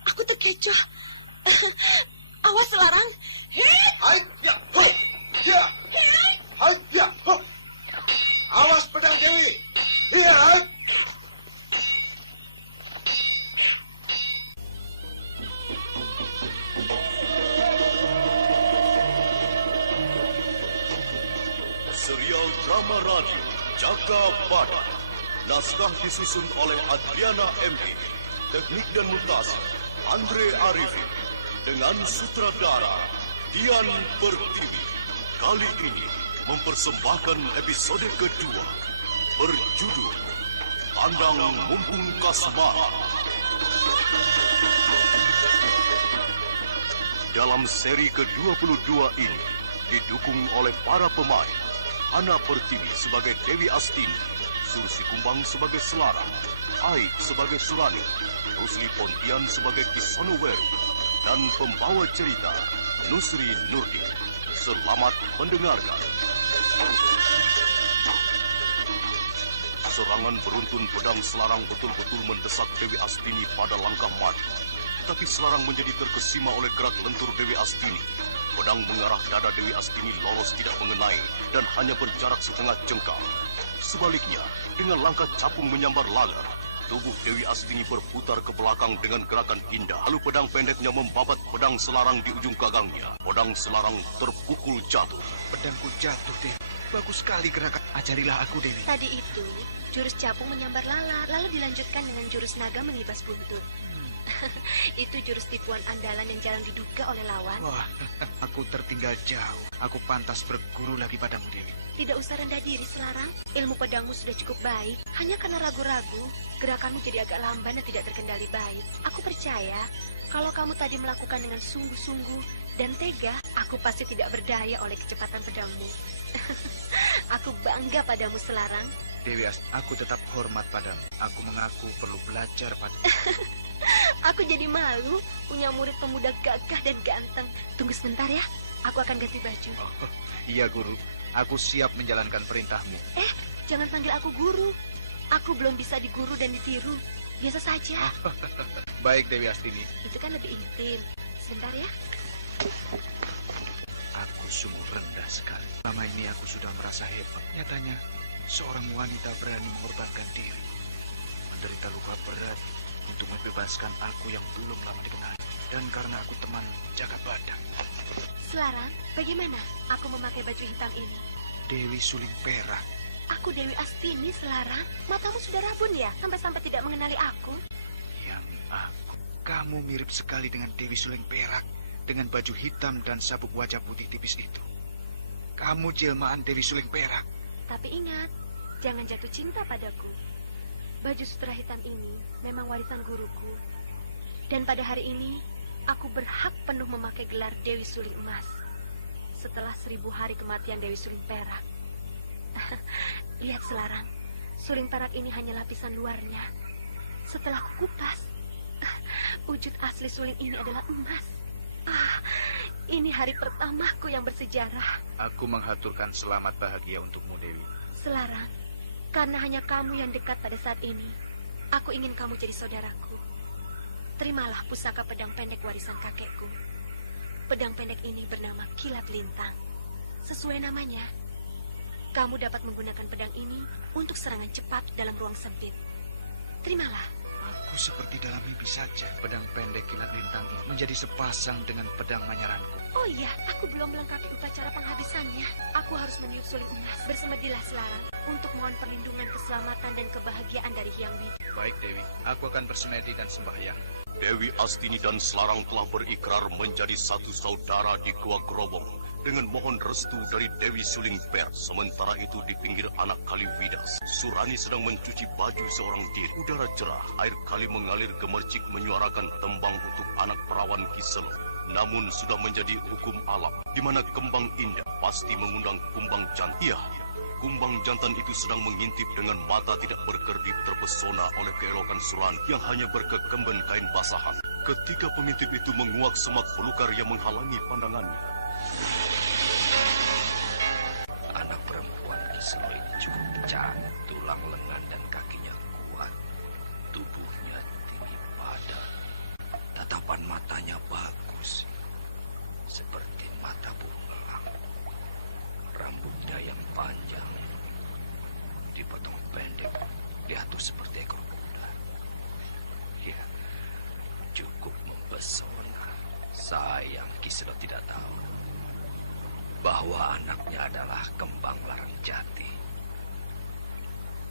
Aku terkecoh. Awas Selarang. Awas pedang Dewi. Serial drama radio Jaga Badak. Naskah disusun oleh Adriana M.E. Teknik dan montase Andre Arifin. Dengan sutradara Dian Pertiwi. Kali ini mempersembahkan episode kedua berjudul Kandang Mumpung Kasmara. Dalam seri ke-22 ini didukung oleh para pemain Ana Pertiwi sebagai Dewi Astini, Sursi Kumbang sebagai Selarang, Aik sebagai Surani, Rusli Pontian sebagai Kisanuweru, dan pembawa cerita Nusri Nurdin. Selamat mendengarkan. Serangan beruntun pedang Selarang betul-betul mendesak Dewi Astini pada langkah maju. Tapi Selarang menjadi terkesima oleh gerak lentur Dewi Astini. Pedang mengarah dada Dewi Astini lolos tidak mengenai dan hanya berjarak setengah jengkal. Sebaliknya, dengan langkah capung menyambar laler, tubuh Dewi Astini berputar ke belakang dengan gerakan indah. Lalu pedang pendeknya membabat pedang Selarang di ujung gagangnya. Pedang Selarang terpukul jatuh. Pedangku jatuh, Dewi. Bagus sekali gerakan. Ajarilah aku, Dewi. Tadi itu, jurus capung menyambar lalat, lalu dilanjutkan dengan jurus naga mengibas buntut. Itu jurus tipuan andalan yang jarang diduga oleh lawan. Wah, aku tertinggal jauh. Aku pantas berguru lagi padamu, Dewi. Tidak usah rendah diri, Selarang. Ilmu pedangmu sudah cukup baik. Hanya karena ragu-ragu, gerakanmu jadi agak lamban dan tidak terkendali baik. Aku percaya, kalau kamu tadi melakukan dengan sungguh-sungguh dan tega, aku pasti tidak berdaya oleh kecepatan pedangmu. Aku bangga padamu, Selarang. Dewi, aku tetap hormat padamu. Aku mengaku perlu belajar padamu. Aku jadi malu punya murid pemuda gagah dan ganteng. Tunggu sebentar ya, aku akan ganti baju. Oh, iya, Guru. Aku siap menjalankan perintahmu. Jangan panggil aku guru. Aku belum bisa diguru dan ditiru. Biasa saja. Baik, Dewi Astini. Itu kan lebih intim. Sebentar ya. Aku sungguh rendah sekali. Selama ini aku sudah merasa hebat. Nyatanya, seorang wanita berani mengorbankan diri, menderita luka berat untuk membebaskan aku yang belum lama dikenal. Dan karena aku teman Jaga Badak. Selarang, bagaimana aku memakai baju hitam ini? Dewi Suling Perak. Aku Dewi Astini, Selarang. Matamu sudah rabun ya, sampai-sampai tidak mengenali aku? Yang aku. Kamu mirip sekali dengan Dewi Suling Perak, dengan baju hitam dan sabuk wajah putih tipis itu. Kamu jelmaan Dewi Suling Perak. Tapi ingat, jangan jatuh cinta padaku. Baju sutra hitam ini memang warisan guruku. Dan pada hari ini, aku berhak penuh memakai gelar Dewi Suling Emas. Setelah 1000 hari kematian Dewi Suling Perak. Lihat, Selarang, suling perak ini hanya lapisan luarnya. Setelah kukupas, wujud asli suling ini adalah emas. Ini hari pertamaku yang bersejarah. Aku menghaturkan selamat bahagia untukmu, Dewi. Selarang, karena hanya kamu yang dekat pada saat ini, aku ingin kamu jadi saudaraku. Terimalah pusaka pedang pendek warisan kakekku. Pedang pendek ini bernama Kilat Lintang. Sesuai namanya, kamu dapat menggunakan pedang ini untuk serangan cepat dalam ruang sempit. Terimalah. Aku seperti dalam mimpi saja. Pedang pendek Kilat Lintang ini menjadi sepasang dengan pedang Manyaranku. Oh iya, aku belum melengkapi upacara penghabisannya. Aku harus meniup suling emas. Bersemedilah Selarang untuk mohon perlindungan keselamatan dan kebahagiaan dari Hyang Widi. Baik, Dewi. Aku akan bersemedi dan sembahyang. Dewi Astini dan Selarang telah berikrar menjadi satu saudara di Gua Gerobong dengan mohon restu dari Dewi Suling Per. Sementara itu di pinggir anak kali Widas, Surani sedang mencuci baju seorang diri. Udara cerah, air kali mengalir gemercik menyuarakan tembang untuk anak perawan Kiselo. Namun sudah menjadi hukum alam, di mana kembang indah pasti mengundang kumbang jantan. Iya, kumbang jantan itu sedang mengintip dengan mata tidak berkedip terpesona oleh keelokan Surani yang hanya berkekemben kain basahan. Ketika pengintip itu menguak semak belukar yang menghalangi pandangannya. Anak perempuan Kiselo itu cukup cantik, tulang lengan dan kakinya kuat, tubuhnya tinggi padat, tatapan matanya bagus, seperti mata bungelang. Rambutnya yang panjang, dipotong pendek, diatur seperti ekor kuda. Ya, cukup mempesona. Sayang Kiselo tidak tahu bahwa anaknya adalah kembang larang jati,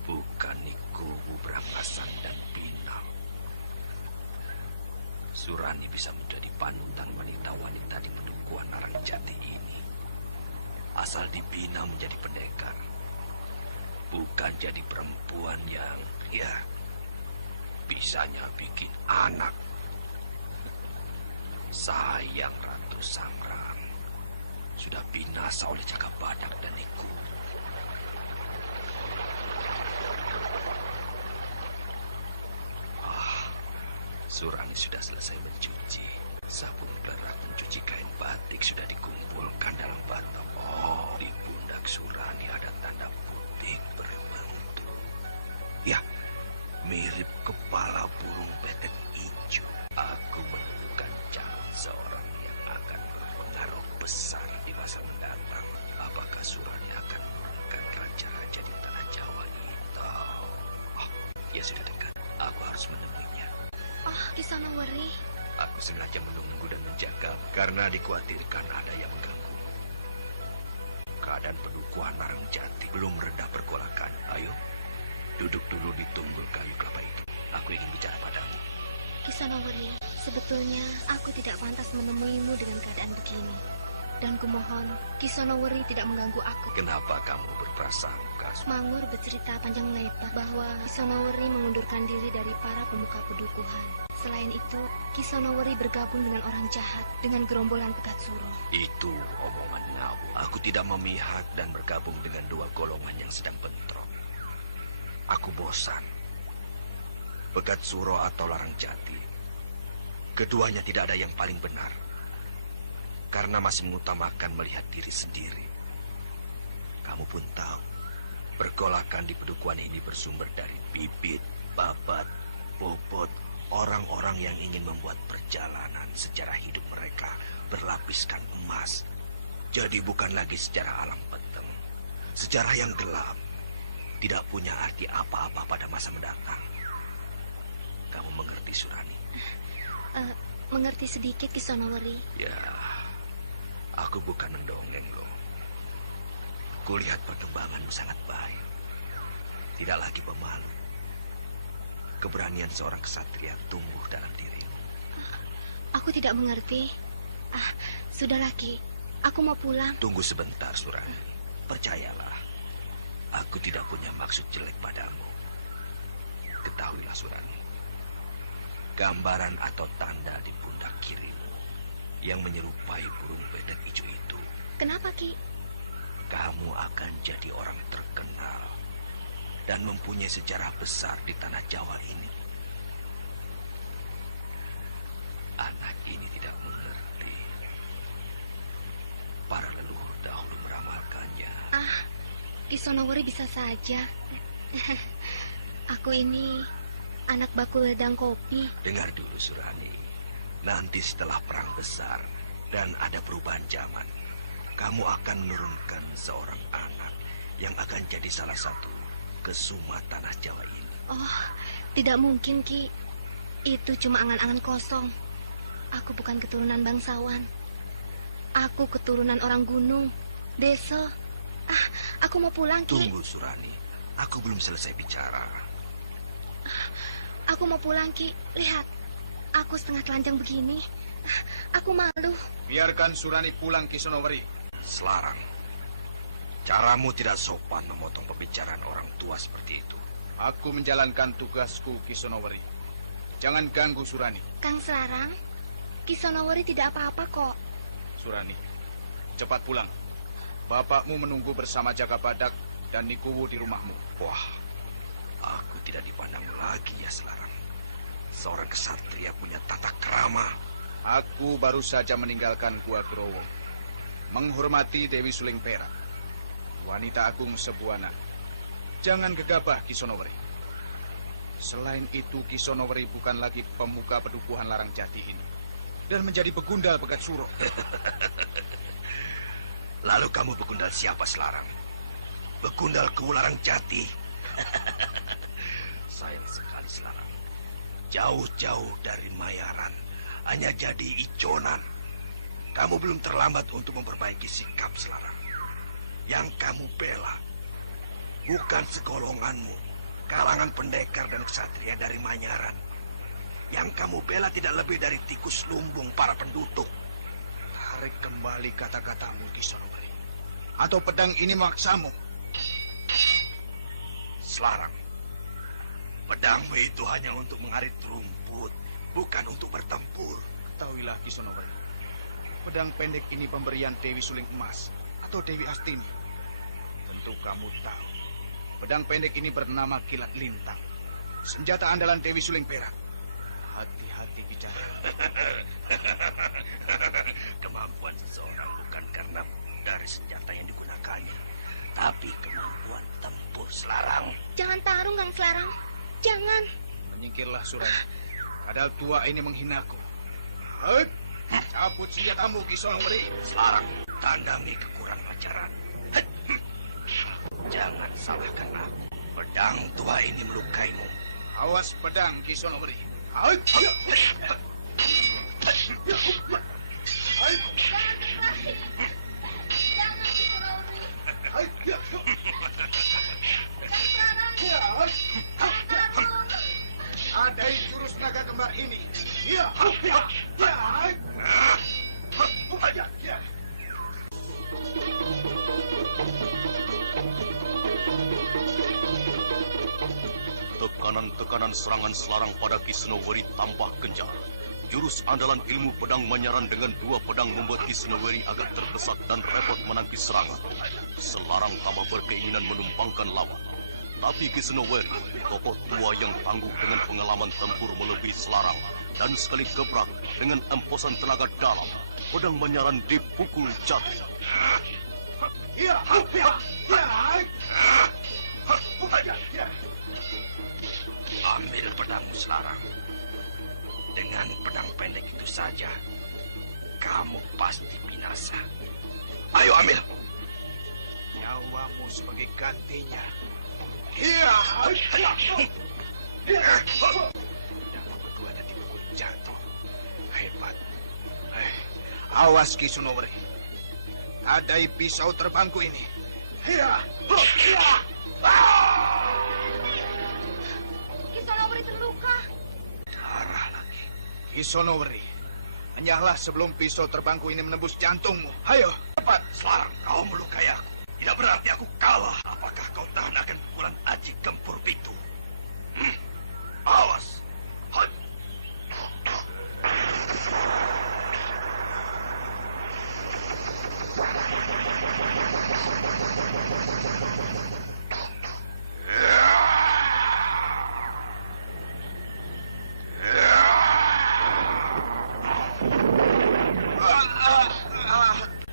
bukan Nikuwu Brangasan dan Pinal. Surani bisa menjadi panutan wanita-wanita di pedukuhan larang jati ini, asal dibina menjadi pendekar, bukan jadi perempuan yang, ya, bisanya bikin anak. Sayang Ratu Sangrang sudah binasa oleh Caka Badak dan Nikuwu. Surani sudah selesai mencuci. Sabun berat mencuci kain batik sudah dikumpulkan dalam batang. Oh, di pundak Surani ada tanda putih berbentuk, ya, mirip kepala burung betek hijau. Aku menemukan calon seorang yang akan berpengaruh besar di masa mendatang. Apakah Surani akan menurunkan raja-raja di tanah Jawa itu? Oh, ya sudah dekat. Aku harus menemuinya. Oh, Kisonowori. Aku sengaja menunggu dan menjaga karena dikhawatirkan ada yang mengganggu. Keadaan pedukuhan larang jati belum reda pergolakan. Ayo, duduk dulu di tunggul kayu kelapa itu. Aku ingin bicara padamu. Kisonowori, sebetulnya aku tidak pantas menemuimu dengan keadaan begini. Dan kumohon, Kisonowori tidak mengganggu aku. Kenapa kamu berprasangka? Mangur bercerita panjang lebar bahwa Kisonowori mengundurkan diri dari para pemuka pedukuhan. Selain itu, Kisonowori bergabung dengan orang jahat dengan gerombolan Pegat Suro. Itu omongan ngawur. Aku tidak memihak dan bergabung dengan dua golongan yang sedang bentrok. Aku bosan. Pegat Suro atau larang jati, keduanya tidak ada yang paling benar. Karena masih mengutamakan melihat diri sendiri. Kamu pun tahu, pergolakan di pedukuhan ini bersumber dari bibit, babat, bobot, orang-orang yang ingin membuat perjalanan sejarah hidup mereka berlapiskan emas. Jadi bukan lagi sejarah alam peteng. Sejarah yang gelap, tidak punya arti apa-apa pada masa mendatang. Kamu mengerti, Surani? Mengerti sedikit, Kisonowori. Ya, aku bukan mendongeng loh. Kulihat perkembanganmu sangat baik. Tidak lagi pemalu. Keberanian seorang kesatria tumbuh dalam dirimu. Aku tidak mengerti. Sudahlah, Ki. Aku mau pulang. Tunggu sebentar, Surani. Percayalah, aku tidak punya maksud jelek padamu. Ketahuilah, Surani. Gambaran atau tanda di pundak kirimu yang menyerupai burung betek hijau itu. Kenapa, Ki? Kamu akan jadi orang terkenal dan mempunyai sejarah besar di tanah Jawa ini. Anak ini tidak mengerti. Para leluhur dahulu meramalkannya. Kisonowori bisa saja. Aku ini anak bakul ledang kopi. Dengar dulu, Surani. Nanti setelah perang besar dan ada perubahan zaman, kamu akan menurunkan seorang anak yang akan jadi salah satu kesuma tanah Jawa ini. Oh, tidak mungkin, Ki. Itu cuma angan-angan kosong. Aku bukan keturunan bangsawan. Aku keturunan orang gunung, desa. Aku mau pulang, Ki. Tunggu, Surani. Aku belum selesai bicara. Aku mau pulang, Ki. Lihat, aku setengah telanjang begini. Aku malu. Biarkan Surani pulang, Ki Sonowari. Selarang, caramu tidak sopan memotong pembicaraan orang tua seperti itu. Aku menjalankan tugasku, Ki Sonowari. Jangan ganggu Surani. Kang Selarang, Ki Sonowari tidak apa-apa kok. Surani, cepat pulang. Bapakmu menunggu bersama Jaga Badak dan Nikuwu di rumahmu. Wah, aku tidak dipandang lagi ya, Selarang. Seorang kesatria punya tata krama. Aku baru saja meninggalkan Gua Growo, menghormati Dewi Suling Perak, wanita agung Sebuana. Jangan gegabah, Ki Sonowari. Selain itu, Ki Sonowari bukan lagi pemuka pedukuhan Larang Jati ini dan menjadi begundal Pegat Suro. Lalu kamu begundal siapa, Selarang? Begundal ke Larang Jati. Sayang sekali, Selarang. Jauh-jauh dari Mayaran, hanya jadi ijonan. Kamu belum terlambat untuk memperbaiki sikap, Selarang. Yang kamu bela bukan segolonganmu, kalangan pendekar dan ksatria dari Manyaran. Yang kamu bela tidak lebih dari tikus lumbung para pendutuk. Tarik kembali kata-katamu, Ki Sonowari, atau pedang ini memaksamu. Selarang, pedangmu itu hanya untuk mengarit rumput, bukan untuk bertempur. Ketahuilah, Ki Sonowari, pedang pendek ini pemberian Dewi Suling Emas atau Dewi Astini. Tentu kamu tahu, pedang pendek ini bernama Kilat Lintang, senjata andalan Dewi Suling Perak. Hati-hati bicara. Kemampuan seseorang bukan karena dari senjata yang digunakannya, tapi kemampuan tempur, Selarang. Jangan tarung, Kang Selarang. Jangan. Menyingkirlah, Surani. Padahal tua ini menghinaku. Hei, cabut senjatamu, Ki Sonowari. Selarang, tandangi kekurangan ajaran. Jangan salahkan aku. Pedang tua ini melukaimu. Awas pedang, Ki Sonowari. Adai jurus naga kembar ini. Tekanan-tekanan serangan Selarang pada Ki Sonowari tambah gencar. Jurus andalan ilmu pedang Manyaran dengan dua pedang membuat Ki Sonowari agak terdesak dan repot menangkis serangan. Selarang tambah berkeinginan menumpangkan lawan. Tapi Ki Sonowari, tokoh tua yang tangguh dengan pengalaman tempur melebihi Selarang, dan sekali gebrak dengan emposan tenaga dalam, pedang Manyaran dipukul jatuh. Ambil pedangmu, Selarang. Dengan pedang pendek itu saja, kamu pasti binasa. Ayo ambil. Nyawamu sebagai gantinya. Nama keduanya dipukul jatuh. Hebat. Awas, Ki Sonowari. Adai pisau terbangku ini. Ki Sonowari terluka. Darah lagi. Ki Sonowari, enyahlah sebelum pisau terbangku ini menembus jantungmu. Ayo, cepat. Selarang, kau melukai aku. Tidak berarti aku kalah. Apakah kau tahan akan pukulan Aji Gempur Pitu? Awas.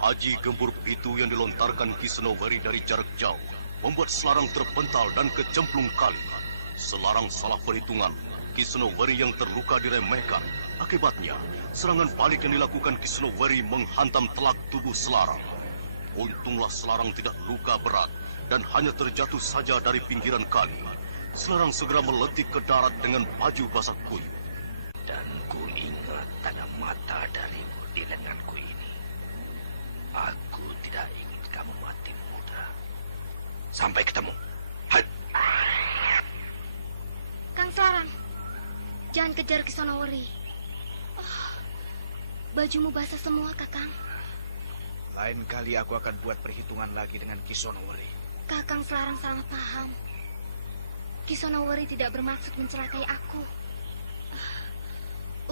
Aji Gempur Pitu yang dilontarkan Ki Sonowari dari jarak jauh membuat Selarang terpental dan kecemplung kali. Selarang salah perhitungan. Ki Sonowari yang terluka diremehkan. Akibatnya, serangan balik yang dilakukan Ki Sonowari menghantam telak tubuh Selarang. Untunglah Selarang tidak luka berat dan hanya terjatuh saja dari pinggiran kali. Selarang segera meletik ke darat dengan baju basah kuyup. Dan ku ingat tanda mata darimu di lenganku ini. Sampai ketemu. Kang Slarang, jangan kejar Kisonowori. Oh, bajumu basah semua, Kakang. Lain kali aku akan buat perhitungan lagi dengan Kisonowori. Kakang Slarang salah paham. Kisonowori tidak bermaksud mencelakai aku.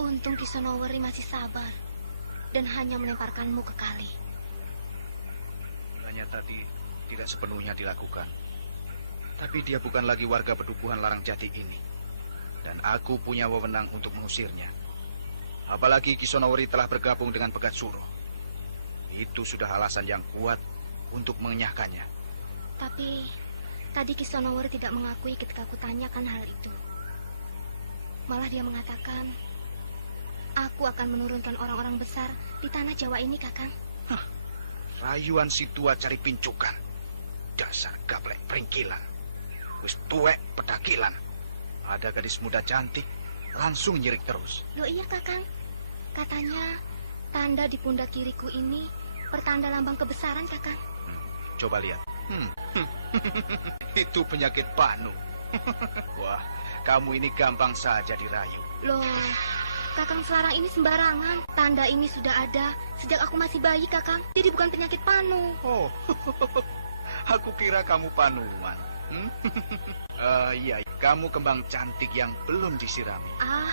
Untung Kisonowori masih sabar dan hanya melemparkanmu ke kali. Hanya tadi tidak sepenuhnya dilakukan. Tapi dia bukan lagi warga Pedukuhan Larang Jati ini. Dan aku punya wewenang untuk mengusirnya. Apalagi Kisonowori telah bergabung dengan Pegat Suro. Itu sudah alasan yang kuat untuk mengenyahkannya. Tapi tadi Kisonowori tidak mengakui ketika aku tanyakan hal itu. Malah dia mengatakan, aku akan menurunkan orang-orang besar di tanah Jawa ini, Kakang. Rayuan si tua cari pincukan. Dasar gaplek peringkilan. Wis tuwek pedakilan. Ada gadis muda cantik, langsung nyirik terus. Loh iya, Kakang. Katanya tanda di pundak kiriku ini pertanda lambang kebesaran, Kakang. Coba lihat. Itu penyakit panu. Wah, kamu ini gampang saja dirayu. Loh, Kakang Slarang ini sembarangan. Tanda ini sudah ada sejak aku masih bayi, Kakang. Jadi bukan penyakit panu. Oh, aku kira kamu panuan. Iya, kamu kembang cantik yang belum disirami. Ah,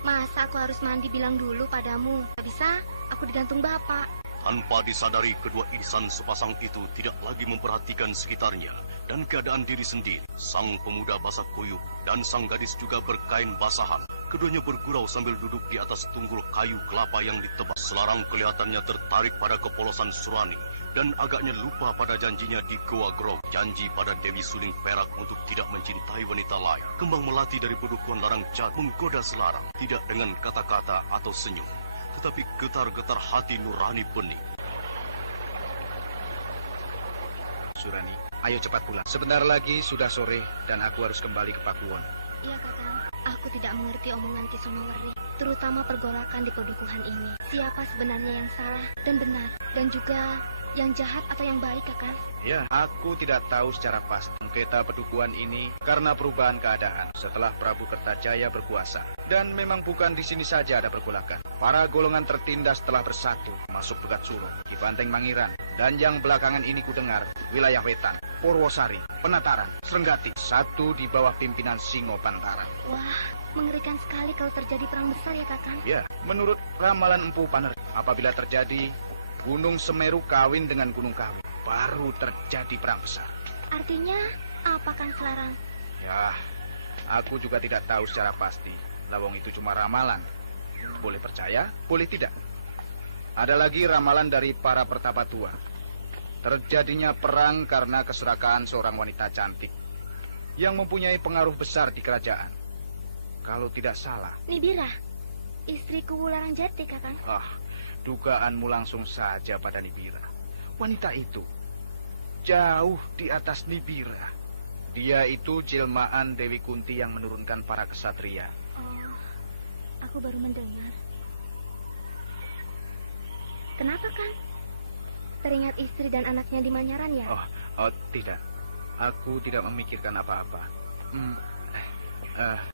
masa aku harus mandi bilang dulu padamu? Tak bisa, aku digantung bapak. Tanpa disadari, kedua insan sepasang itu tidak lagi memperhatikan sekitarnya dan keadaan diri sendiri. Sang pemuda basah kuyup dan sang gadis juga berkain basahan. Keduanya bergurau sambil duduk di atas tunggul kayu kelapa yang ditebas. Slarang kelihatannya tertarik pada kepolosan Surani dan agaknya lupa pada janjinya di Goa Grog. Janji pada Dewi Suling Perak untuk tidak mencintai wanita lain. Kembang melati dari Pedukuhan Larang Jati menggoda Slarang, tidak dengan kata-kata atau senyum, tetapi getar-getar hati nurani bening. Surani, ayo cepat pulang. Sebentar lagi sudah sore dan aku harus kembali ke Pakuwon. Iya, Kakang. Aku tidak mengerti omongan Kisonowori, terutama pergolakan di Pedukuhan ini. Siapa sebenarnya yang salah dan benar, dan juga yang jahat atau yang baik, Kakang? Ya, aku tidak tahu secara pasti sengketa Pedukuhan ini karena perubahan keadaan setelah Prabu Kertajaya berkuasa. Dan memang bukan di sini saja ada pergolakan. Para golongan tertindas telah bersatu, masuk Pegat Suro, Ki Banteng Mangiran, dan yang belakangan ini kudengar, wilayah Wetan, Purwosari, Penataran, Srenggati, satu di bawah pimpinan Singo Pantaran. Wah, mengerikan sekali kalau terjadi perang besar ya, Kakang? Ya, menurut ramalan Empu Paner, apabila terjadi Gunung Semeru kawin dengan Gunung Kawi, baru terjadi perang besar. Artinya apa, Kang Slarang? Ya, aku juga tidak tahu secara pasti. Lawang itu cuma ramalan. Boleh percaya, boleh tidak. Ada lagi ramalan dari para pertapa tua. Terjadinya perang karena keserakahan seorang wanita cantik yang mempunyai pengaruh besar di kerajaan. Kalau tidak salah, Nibira, istriku Larang Jati, Kakang. Dugaanmu langsung saja pada Nibira. Wanita itu jauh di atas Nibira. Dia itu jelmaan Dewi Kunti yang menurunkan para kesatria. Oh, aku baru mendengar. Kenapa, Kang? Teringat istri dan anaknya di Manyaran ya? Oh, tidak. Aku tidak memikirkan apa-apa.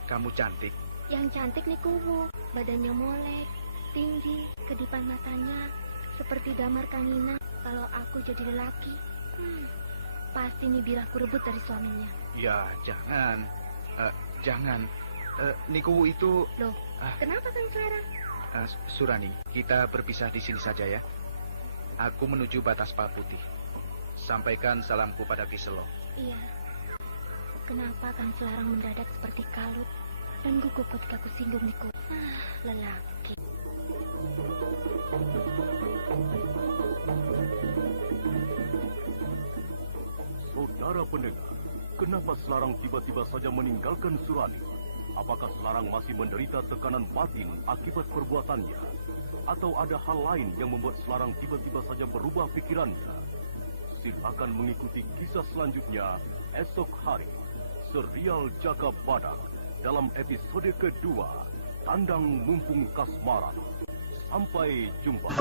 Kamu cantik. Yang cantik nih kubu. Badannya molek, tinggi, kedipan matanya seperti damar Kangina. Kalau aku jadi lelaki, pasti Nibira aku rebut dari suaminya. Ya, jangan. Jangan. Niku itu... Loh, kenapa, Kang Slarang? Surani, kita berpisah di sini saja ya. Aku menuju batas Palputih. Sampaikan salamku pada Kiselo. Iya. Kenapa Kang Slarang mendadak seperti kalut dan gugup ketika aku singgung Niku? Lelaki. Saudara pendengar, kenapa Slarang tiba-tiba saja meninggalkan Surani? Apakah Slarang masih menderita tekanan batin akibat perbuatannya? Atau ada hal lain yang membuat Slarang tiba-tiba saja berubah pikirannya? Silakan mengikuti kisah selanjutnya esok hari. Serial Jaka Badak dalam episode kedua, Tandang Mumpung Kasmaran. Sampai jumpa.